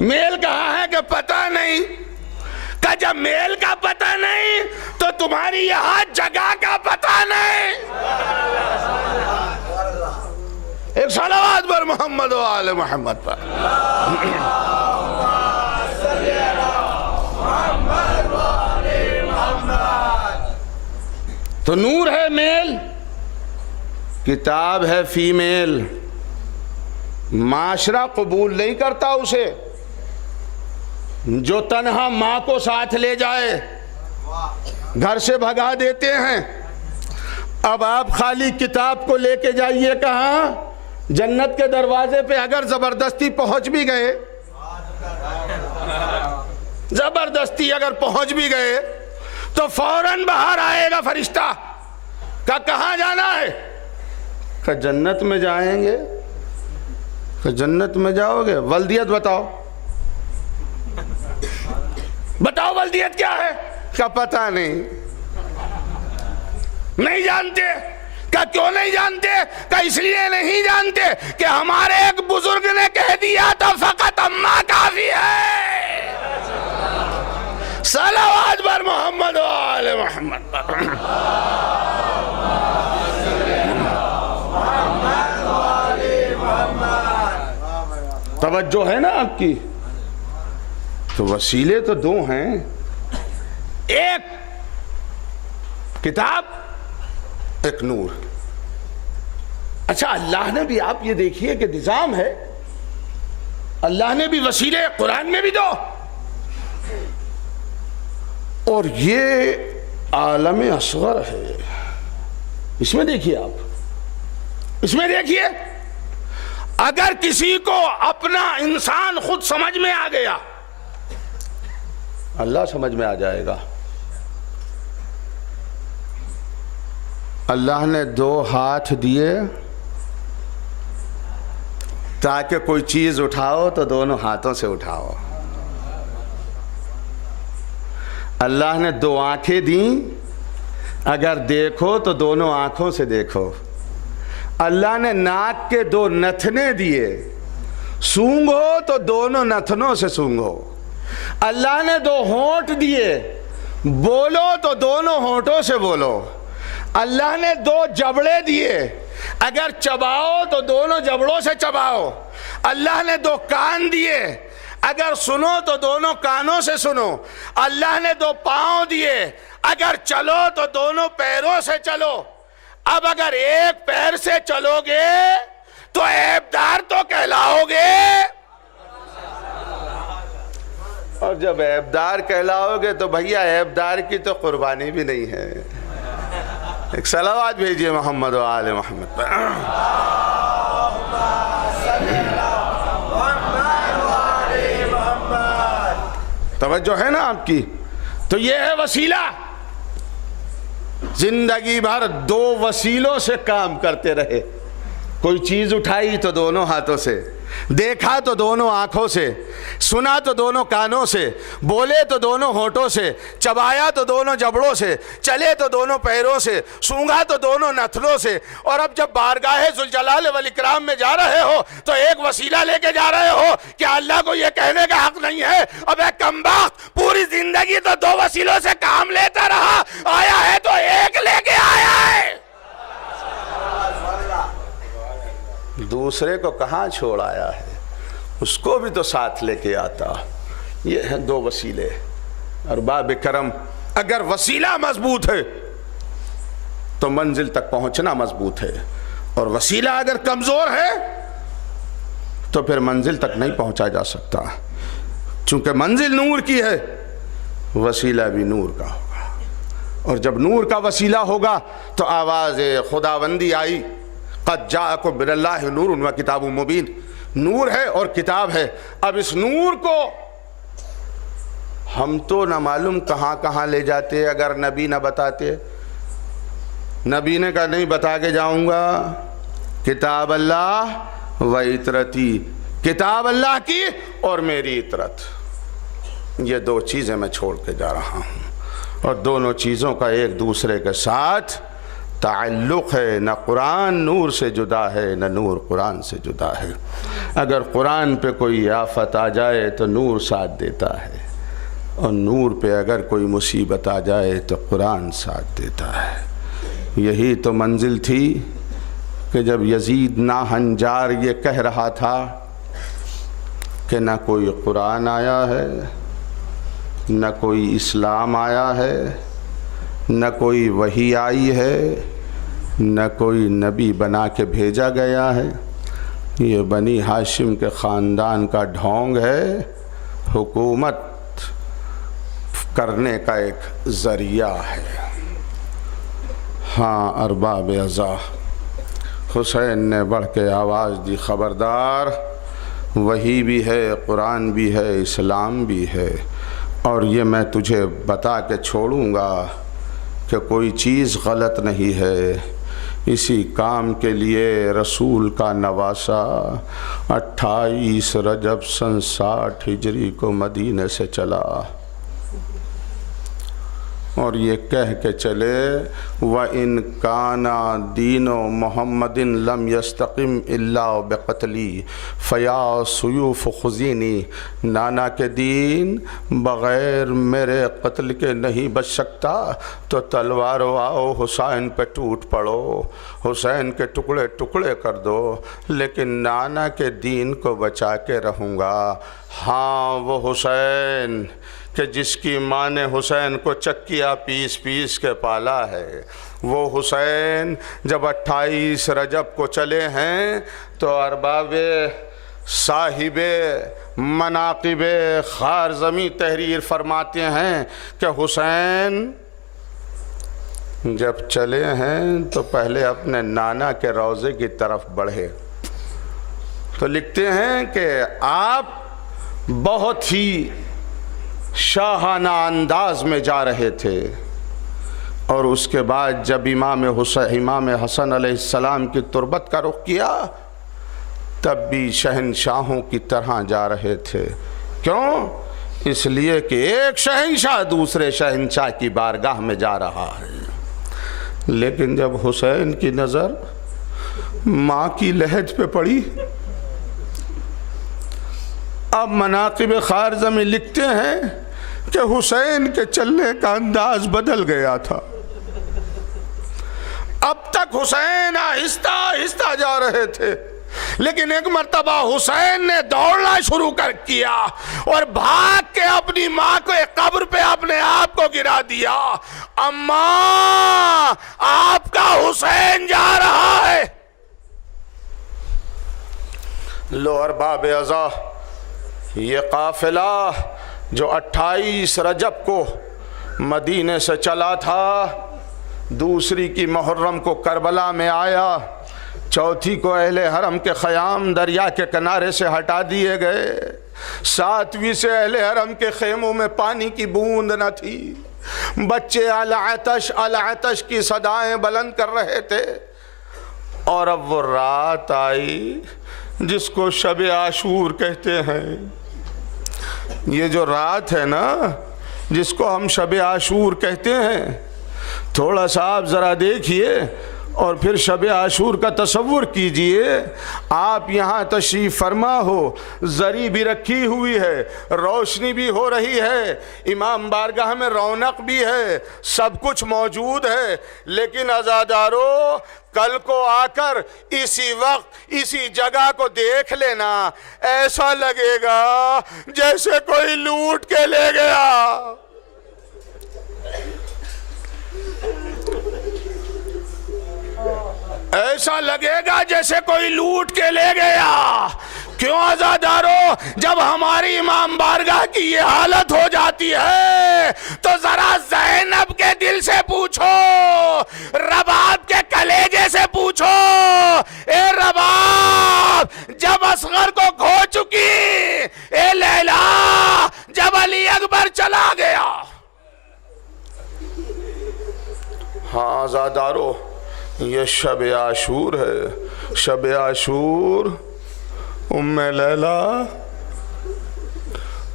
میل کہاں ہے کہ پتہ نہیں. کہ جب میل کا پتہ نہیں تو تمہاری یہاں جگہ کا پتہ نہیں. ایک صلوات پر محمد و آل محمد پر. تو نور ہے میل, کتاب ہے فیمیل. معاشرہ قبول نہیں کرتا اسے جو تنہا ماں کو ساتھ لے جائے, گھر سے بھگا دیتے ہیں. اب آپ خالی کتاب کو لے کے جائیے کہاں, جنت کے دروازے پہ اگر زبردستی پہنچ بھی گئے, زبردستی اگر پہنچ بھی گئے تو فوراً باہر آئے گا فرشتہ کہ کہاں جانا ہے, کہ جنت میں جائیں گے. کہ جنت میں جاؤ گے, ولدیت بتاؤ, بتاؤ ولدیت کیا ہے. کہ پتہ نہیں, نہیں جانتے. کہ کیوں نہیں جانتے؟ کہ اس لیے نہیں جانتے کہ ہمارے ایک بزرگ نے کہہ دیا تھا فقط اماں کافی ہے. صلوات بر محمد و آل محمد پر. توجہ ہے نا آپ کی؟ تو وسیلے تو دو ہیں, ایک کتاب, ایک نور. اچھا اللہ نے بھی, آپ یہ دیکھیے کہ نظام ہے, اللہ نے بھی وسیلے قرآن میں بھی دو, اور یہ عالم اصغر ہے. اس میں دیکھیے آپ, اس میں دیکھیے, اگر کسی کو اپنا انسان خود سمجھ میں آ گیا, اللہ سمجھ میں آ جائے گا. اللہ نے دو ہاتھ دیے تاکہ کوئی چیز اٹھاؤ تو دونوں ہاتھوں سے اٹھاؤ. اللہ نے دو آنکھیں دیں, اگر دیکھو تو دونوں آنکھوں سے دیکھو. اللہ نے ناک کے دو نتھنے دیے, سونگھو تو دونوں نتھنوں سے سونگھو. اللہ نے دو ہونٹ دیے, بولو تو دونوں ہونٹوں سے بولو. اللہ نے دو جبڑے دیے, اگر چباؤ تو دونوں جبڑوں سے چباؤ. اللہ نے دو کان دیے, اگر سنو تو دونوں کانوں سے سنو. اللہ نے دو پاؤں دیے, اگر چلو تو دونوں پیروں سے چلو. اب اگر ایک پیر سے چلو گے تو عیبدار تو کہلاؤ گے, اور جب عیبدار کہلاؤ گے تو بھیا عیبدار کی تو قربانی بھی نہیں ہے. ایک صلوات بھیجئے محمد و آل محمد پر. توجہ ہے نا آپ کی؟ تو یہ ہے وسیلہ. زندگی بھر دو وسیلوں سے کام کرتے رہے. کوئی چیز اٹھائی تو دونوں ہاتھوں سے, دیکھا تو دونوں آنکھوں سے, سنا تو دونوں کانوں سے, بولے تو دونوں ہونٹوں سے, چبایا تو دونوں جبڑوں سے, چلے تو دونوں پیروں سے, سونگھا تو دونوں نتھنوں سے. اور اب جب بارگاہ ذوالجلال والاکرام میں جا رہے ہو تو ایک وسیلہ لے کے جا رہے ہو. کیا اللہ کو یہ کہنے کا حق نہیں ہے اب اے کمبخت پوری زندگی تو دو وسیلوں سے کام لیتا رہا, آیا ہے تو ایک لے کے آیا ہے, دوسرے کو کہاں چھوڑ آیا ہے, اس کو بھی تو ساتھ لے کے آتا. یہ ہیں دو وسیلے. اور باب کرم, اگر وسیلہ مضبوط ہے تو منزل تک پہنچنا مضبوط ہے, اور وسیلہ اگر کمزور ہے تو پھر منزل تک نہیں پہنچا جا سکتا. چونکہ منزل نور کی ہے, وسیلہ بھی نور کا ہوگا. اور جب نور کا وسیلہ ہوگا تو آواز خداوندی آئی, قد جاءکم من اللہ نور و کتاب مبین. نور ہے اور کتاب ہے. اب اس نور کو ہم تو نہ معلوم کہاں کہاں لے جاتے اگر نبی نہ بتاتے. نبی نے کہا نہیں بتا کے جاؤں گا, کتاب اللہ و عطرتی, کتاب اللہ کی اور میری عطرت. یہ دو چیزیں میں چھوڑ کے جا رہا ہوں، اور دونوں چیزوں کا ایک دوسرے کے ساتھ تعلق ہے۔ نہ قرآن نور سے جدا ہے، نہ نور قرآن سے جدا ہے۔ اگر قرآن پہ کوئی آفت آ جائے تو نور ساتھ دیتا ہے، اور نور پہ اگر کوئی مصیبت آ جائے تو قرآن ساتھ دیتا ہے۔ یہی تو منزل تھی کہ جب یزید ناہنجار یہ کہہ رہا تھا کہ نہ کوئی قرآن آیا ہے، نہ کوئی اسلام آیا ہے، نہ کوئی وحی آئی ہے، نہ کوئی نبی بنا کے بھیجا گیا ہے، یہ بنی ہاشم کے خاندان کا ڈھونگ ہے، حکومت کرنے کا ایک ذریعہ ہے۔ ہاں ارباب ازا، حسین نے بڑھ کے آواز دی، خبردار، وحی بھی ہے، قرآن بھی ہے، اسلام بھی ہے، اور یہ میں تجھے بتا کے چھوڑوں گا کہ کوئی چیز غلط نہیں ہے۔ اسی کام کے لیے رسول کا نواسا 28 رجب سن 60 ہجری کو مدینے سے چلا، اور یہ کہہ کے چلے وَإِن كَانَ دِينُ مُحَمَّدٍ لَمْ يَسْتَقِمْ إِلَّا بِقَتْلِي فَيَا سُيُوفُ خُذِينِي، نانا کے دین بغیر میرے قتل کے نہیں بچ سکتا تو تلوارو آؤ حسین پہ ٹوٹ پڑو، حسین کے ٹکڑے ٹکڑے کر دو، لیکن نانا کے دین کو بچا کے رہوں گا۔ ہاں وہ حسین کہ جس کی ماں نے حسین کو چکیا پیس پیس کے پالا ہے، وہ حسین جب 28 رجب کو چلے ہیں تو ارباب صاحب مناقب خارزمی تحریر فرماتے ہیں کہ حسین جب چلے ہیں تو پہلے اپنے نانا کے روضے کی طرف بڑھے، تو لکھتے ہیں کہ آپ بہت ہی شاہانہ انداز میں جا رہے تھے، اور اس کے بعد جب امام حسن علیہ السلام کی تربت کا رخ کیا تب بھی شہنشاہوں کی طرح جا رہے تھے۔ کیوں؟ اس لیے کہ ایک شہنشاہ دوسرے شہنشاہ کی بارگاہ میں جا رہا ہے۔ لیکن جب حسین کی نظر ماں کی لحد پہ پڑی، اب مناقب خارزمی لکھتے ہیں کہ حسین کے چلنے کا انداز بدل گیا تھا۔ اب تک حسین آہستہ آہستہ جا رہے تھے، لیکن ایک مرتبہ حسین نے دوڑنا شروع کیا اور بھاگ کے اپنی ماں کو ایک قبر پہ اپنے آپ کو گرا دیا، اماں آپ کا حسین جا رہا ہے۔ لو ارباب ازا، یہ قافلہ جو 28 رجب کو مدینے سے چلا تھا، دوسری کی محرم کو کربلا میں آیا، چوتھی کو اہل حرم کے خیام دریا کے کنارے سے ہٹا دیے گئے، 7ویں سے اہل حرم کے خیموں میں پانی کی بوند نہ تھی، بچے العطش العطش کی صدائیں بلند کر رہے تھے، اور اب وہ رات آئی جس کو شب عاشور کہتے ہیں۔ یہ جو رات ہے نا جس کو ہم شب عاشور کہتے ہیں، تھوڑا سا آپ ذرا دیکھیے اور پھر شب عاشور کا تصور کیجئے۔ آپ یہاں تشریف فرما ہو، زری بھی رکھی ہوئی ہے، روشنی بھی ہو رہی ہے، امام بارگاہ میں رونق بھی ہے، سب کچھ موجود ہے، لیکن عزادارو کل کو آ کر اسی وقت اسی جگہ کو دیکھ لینا، ایسا لگے گا جیسے کوئی لوٹ کے لے گیا۔ ایسا لگے گا جیسے کوئی لوٹ کے لے گیا۔ کیوں عزادارو؟ جب ہماری امام بارگاہ کی یہ حالت ہو جاتی ہے تو ذرا زینب کے دل سے پوچھو، رباب کے کلیجے سے پوچھو، اے رباب جب اصغر کو کھو چکی، اے لیلا جب علی اکبر چلا گیا۔ ہاں عزادارو، یہ شب عاشور ہے، شب عاشور۔ ام لیلا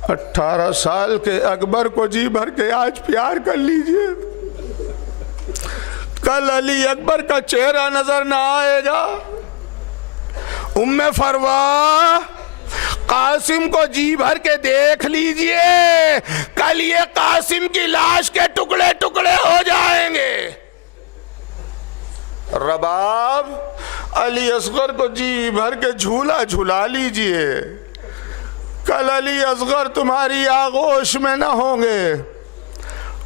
18 سال کے اکبر کو جی بھر کے آج پیار کر لیجئے، کل علی اکبر کا چہرہ نظر نہ آئے گا۔ ام فروا قاسم کو جی بھر کے دیکھ لیجئے، کل یہ قاسم کی لاش کے ٹکڑے ٹکڑے ہو جائیں گے۔ رباب علی اصغر کو جی بھر کے جھولا جھولا لیجئے، کل علی اصغر تمہاری آغوش میں نہ ہوں گے۔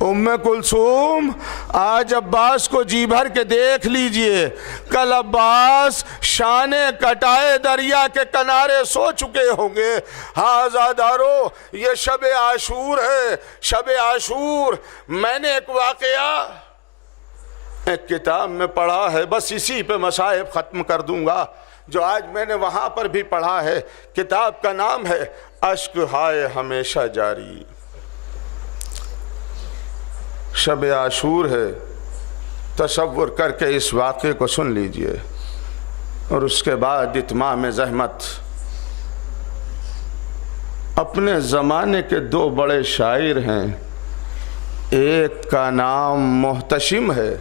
ام کلثوم آج عباس کو جی بھر کے دیکھ لیجئے، کل عباس شانے کٹائے دریا کے کنارے سو چکے ہوں گے۔ ہاں عزادارو، یہ شب عاشور ہے، شب عاشور۔ میں نے ایک واقعہ ایک کتاب میں پڑھا ہے، بس اسی پہ مصائب ختم کر دوں گا جو آج میں نے وہاں پر بھی پڑھا ہے۔ کتاب کا نام ہے اشک ہائے ہمیشہ جاری۔ شب عاشور ہے، تصور کر کے اس واقعے کو سن لیجئے، اور اس کے بعد اتمام زحمت۔ اپنے زمانے کے 2 بڑے شاعر ہیں، ایک کا نام محتشم ہے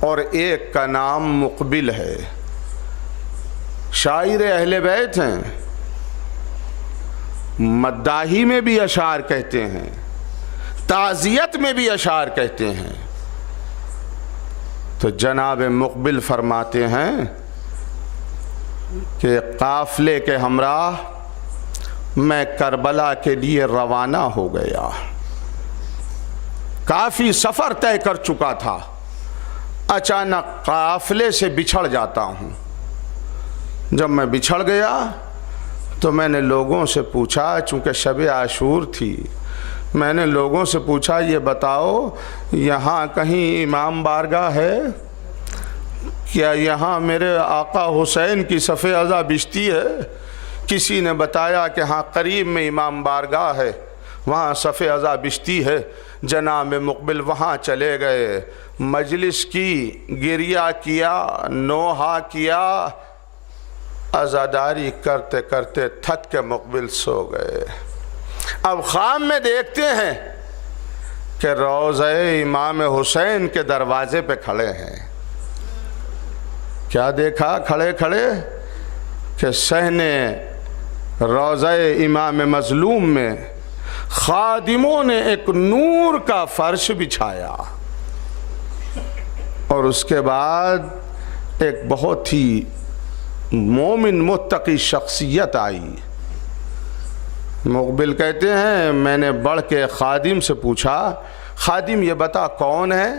اور ایک کا نام مقبل ہے۔ شاعر اہل بیت ہیں، مداحی میں بھی اشعار کہتے ہیں، تعزیت میں بھی اشعار کہتے ہیں۔ تو جناب مقبل فرماتے ہیں کہ قافلے کے ہمراہ میں کربلا کے لیے روانہ ہو گیا، کافی سفر طے کر چکا تھا، اچانک قافلے سے بچھڑ جاتا ہوں۔ جب میں بچھڑ گیا تو میں نے لوگوں سے پوچھا، چونکہ شب عاشور تھی، میں نے لوگوں سے پوچھا یہ بتاؤ یہاں کہیں امام بارگاہ ہے کیا؟ یہاں میرے آقا حسین کی صف ازا بچتی ہے؟ کسی نے بتایا کہ ہاں قریب میں امام بارگاہ ہے، وہاں صف ازا بچتی ہے۔ جناب مقبل وہاں چلے گئے، مجلس کی، گریہ کیا، نوحہ کیا، عزاداری کرتے کرتے تھک کے مقبل سو گئے۔ اب خواب میں دیکھتے ہیں کہ روضہ امام حسین کے دروازے پہ کھڑے ہیں۔ کیا دیکھا کھڑے کھڑے؟ کہ صحن روضہ امام مظلوم میں خادموں نے ایک نور کا فرش بچھایا، اور اس کے بعد ایک بہت ہی مومن متقی شخصیت آئی۔ مقبل کہتے ہیں میں نے بڑھ کے خادم سے پوچھا، خادم یہ بتا کون ہے؟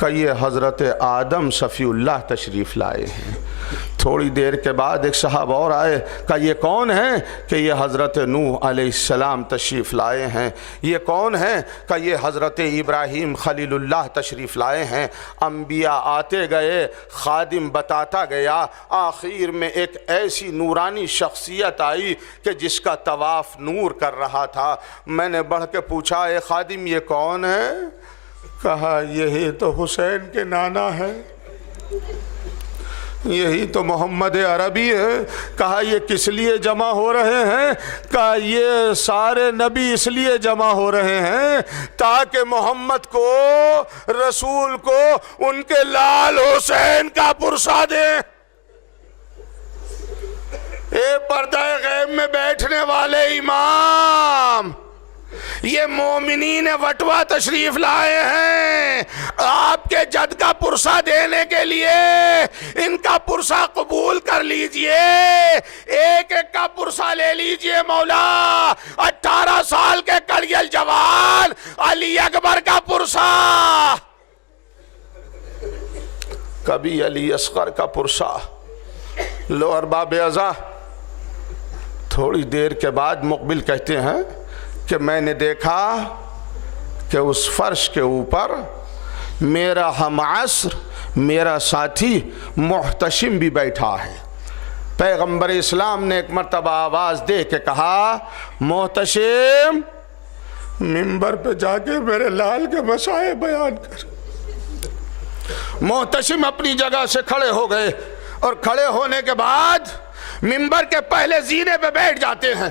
کہ یہ حضرت آدم صفی اللہ تشریف لائے ہیں۔ تھوڑی دیر کے بعد ایک صاحب اور آئے، کہ یہ کون ہے؟ کہ یہ حضرت نوح علیہ السلام تشریف لائے ہیں۔ یہ کون ہے؟ کہ یہ حضرت ابراہیم خلیل اللہ تشریف لائے ہیں۔ انبیاء آتے گئے، خادم بتاتا گیا، آخر میں ایک ایسی نورانی شخصیت آئی کہ جس کا طواف نور کر رہا تھا۔ میں نے بڑھ کے پوچھا اے خادم یہ کون ہے؟ کہا یہی تو حسین کے نانا ہے، یہی تو محمد عربی ہے۔ کہا یہ کس لیے جمع ہو رہے ہیں؟ کہا یہ سارے نبی اس لیے جمع ہو رہے ہیں تاکہ محمد کو، رسول کو ان کے لال حسین کا پرسہ دیں۔ اے پردہ غیب میں بیٹھنے والے امام، یہ مومنین وٹوا تشریف لائے ہیں آپ کے جد کا پرسہ دینے کے لیے۔ ان کا پرسہ قبول کر لیجئے، ایک ایک کا پرسہ لے لیجئے مولا۔ 18 سال کے کڑیل جوان علی اکبر کا پرسہ، کبھی علی اصغر کا پرسہ لو ارباب ازا۔ تھوڑی دیر کے بعد مقبل کہتے ہیں کہ میں نے دیکھا کہ اس فرش کے اوپر میرا ہم عصر، میرا ساتھی محتشم بھی بیٹھا ہے۔ پیغمبر اسلام نے ایک مرتبہ آواز دے کے کہا محتشم منبر پہ جا کے میرے لال کے مسائل بیان کر۔ محتشم اپنی جگہ سے کھڑے ہو گئے، اور کھڑے ہونے کے بعد منبر کے پہلے زینے پہ بیٹھ جاتے ہیں۔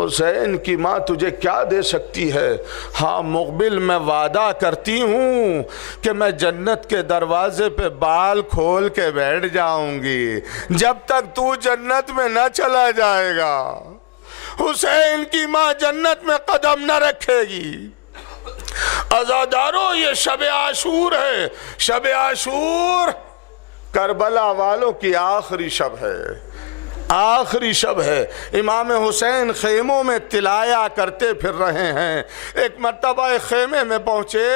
حسین کی ماں تجھے کیا دے سکتی ہے؟ ہاں مقبل میں وعدہ کرتی ہوں کہ میں جنت کے دروازے پہ بال کھول کے بیٹھ جاؤں گی جب تک تو جنت میں نہ چلا جائے گا۔ حسین کی ماں جنت میں قدم نہ رکھے گی۔ عزادارو یہ شب عاشور ہے۔ شب عاشور کربلا والوں کی آخری شب ہے، آخری شب ہے۔ امام حسین خیموں میں تلایا کرتے پھر رہے ہیں۔ ایک مرتبہ ایک خیمے میں پہنچے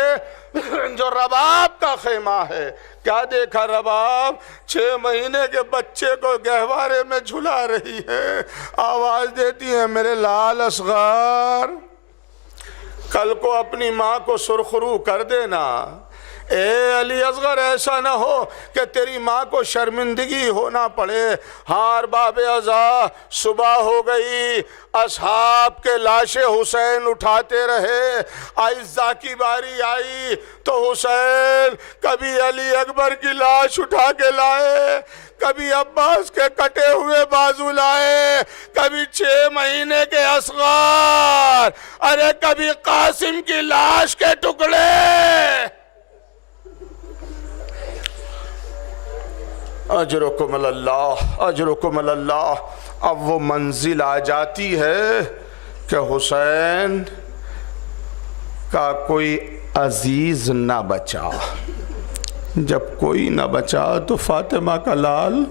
جو رباب کا خیمہ ہے۔ کیا دیکھا؟ رباب 6 مہینے کے بچے کو گہوارے میں جھلا رہی ہے، آواز دیتی ہے میرے لال اصغر کل کو اپنی ماں کو سرخرو کر دینا۔ اے علی اصغر ایسا نہ ہو کہ تیری ماں کو شرمندگی ہونا پڑے۔ ہاں ارباب عزا صبح ہو گئی، اصحاب کے لاشیں حسین اٹھاتے رہے۔ عائشہ کی باری آئی تو حسین کبھی علی اکبر کی لاش اٹھا کے لائے، کبھی عباس کے کٹے ہوئے بازو لائے، کبھی 6 مہینے کے اصغر، ارے کبھی قاسم کی لاش کے ٹکڑے۔ اجرکم اللہ، اجرکم اللہ۔ اب وہ منزل آ جاتی ہے کہ حسین کا کوئی عزیز نہ بچا۔ جب کوئی نہ بچا تو فاطمہ کا لال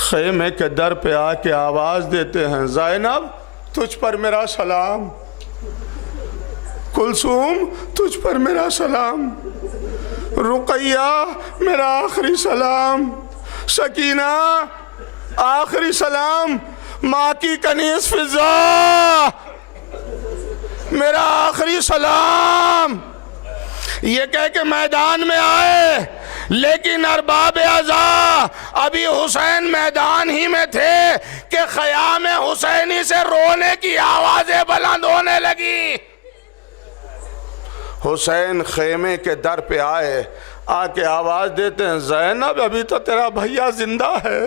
خیمے کے در پہ آ کے آواز دیتے ہیں، زینب تجھ پر میرا سلام، کلثوم تجھ پر میرا سلام، رقیہ میرا آخری سلام، سکینہ آخری سلام، ماں کی کنیز فضا میرا آخری سلام۔ یہ کہہ کے میدان میں آئے، لیکن ارباب عزا ابھی حسین میدان ہی میں تھے کہ خیام حسینی سے رونے کی آوازیں بلند ہونے لگی۔ حسین خیمے کے در پہ آئے، آ کے آواز دیتے ہیں، زینب ابھی تو تیرا بھیا زندہ ہے،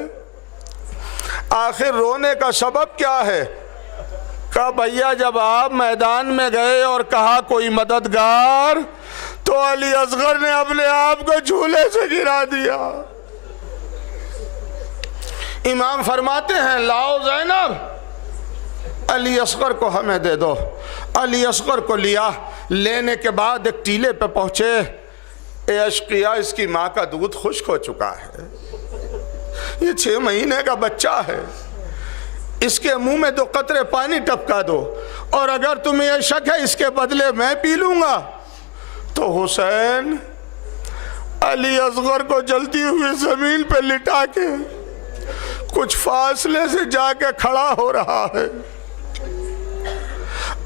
آخر رونے کا سبب کیا ہے؟ کہا بھیا جب آپ میدان میں گئے اور کہا کوئی مددگار تو علی اصغر نے اپنے آپ کو جھولے سے گرا دیا۔ امام فرماتے ہیں لاؤ زینب علی اصغر کو ہمیں دے دو۔ علی اصغر کو لیا، لینے کے بعد ایک ٹیلے پہ پہنچے۔ اے اشقیا اس کی ماں کا دودھ خشک ہو چکا ہے، یہ 6 مہینے کا بچہ ہے، اس کے منہ میں 2 قطرے پانی ٹپکا دو، اور اگر تمہیں یہ شک ہے اس کے بدلے میں پی لوں گا۔ تو حسین علی اصغر کو جلتی ہوئی زمین پہ لٹا کے کچھ فاصلے سے جا کے کھڑا ہو رہا ہے۔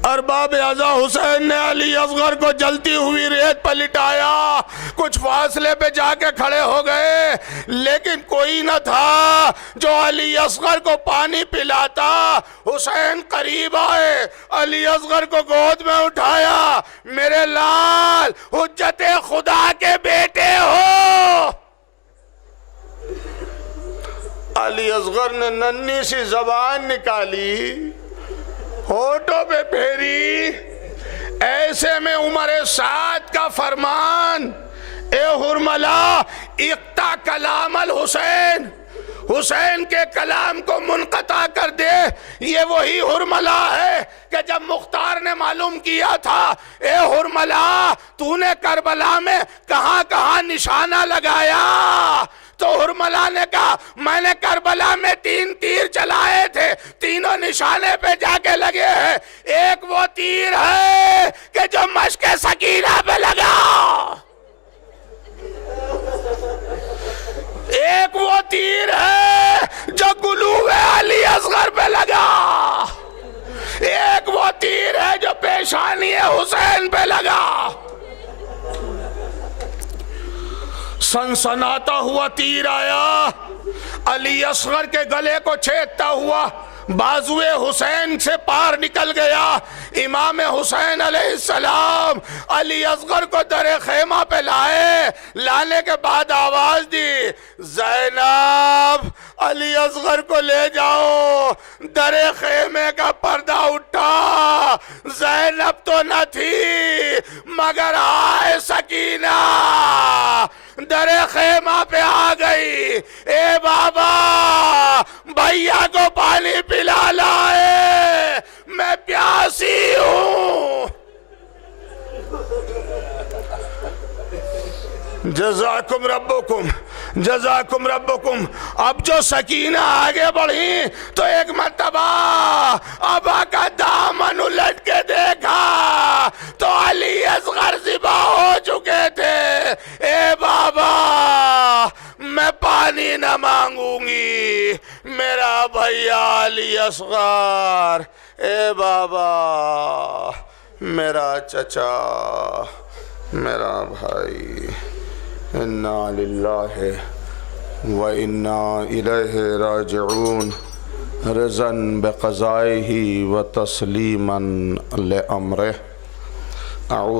ارباب عزا حسین نے علی اصغر کو جلتی ہوئی ریت پر لٹایا، کچھ فاصلے پہ جا کے کھڑے ہو گئے، لیکن کوئی نہ تھا جو علی اصغر کو پانی پلاتا۔ حسین قریب آئے، علی اصغر کو گود میں اٹھایا، میرے لال حجت خدا کے بیٹے ہو۔ علی اصغر نے ننھی سی زبان نکالی، ہونٹوں پہ پھیری، ایسے میں عمر سعد کا فرمان، اے حرملا اقطع کلام الحسین، حسین کے کلام کو منقطع کر دے۔ یہ وہی حرملا ہے کہ جب مختار نے معلوم کیا تھا اے حرملا تو نے کربلا میں کہاں کہاں نشانہ لگایا، تو حرملا نے کہا میں نے کربلا میں 3 تیر چلائے تھے، تینوں نشانے پہ جا کے لگے ہیں۔ ایک وہ تیر ہے کہ جو مشک سکینہ پہ لگا، ایک وہ تیر ہے جو گلوب علی اصغر پہ لگا، ایک وہ تیر ہے جو پیشانی حسین پہ لگا۔ سنسناتا ہوا تیر آیا، علی اصغر کے گلے کو چھیدتا ہوا بازوئے حسین سے پار نکل گیا. امام حسین علیہ السلام علی اصغر کو در خیمہ پہ لائے. لانے کے بعد آواز دی, زینب علی اصغر کو لے جاؤ. در خیمے کا پردہ اٹھا. زینب تو نہ تھی مگر آئے سکینہ در خیمہ پہ آ گئی. اے بابا بھیا کو پانی پلا لائے, میں پیاسی ہوں. جزاکم ربکم جزاکم ربکم. اب جو سکینہ آگے بڑھی تو ایک مرتبہ ابا کا دامن الٹ کے دیکھا تو علی اصغر ذبح ہو چکے تھے. اے بابا میں پانی نہ مانگوں گی, میرا بھیا علی اصغر. اے بابا میرا چچا, میرا بھائی. انا للہ و انا الیہ راجعون. رضا بقضائہ و تسلیما لامرہ.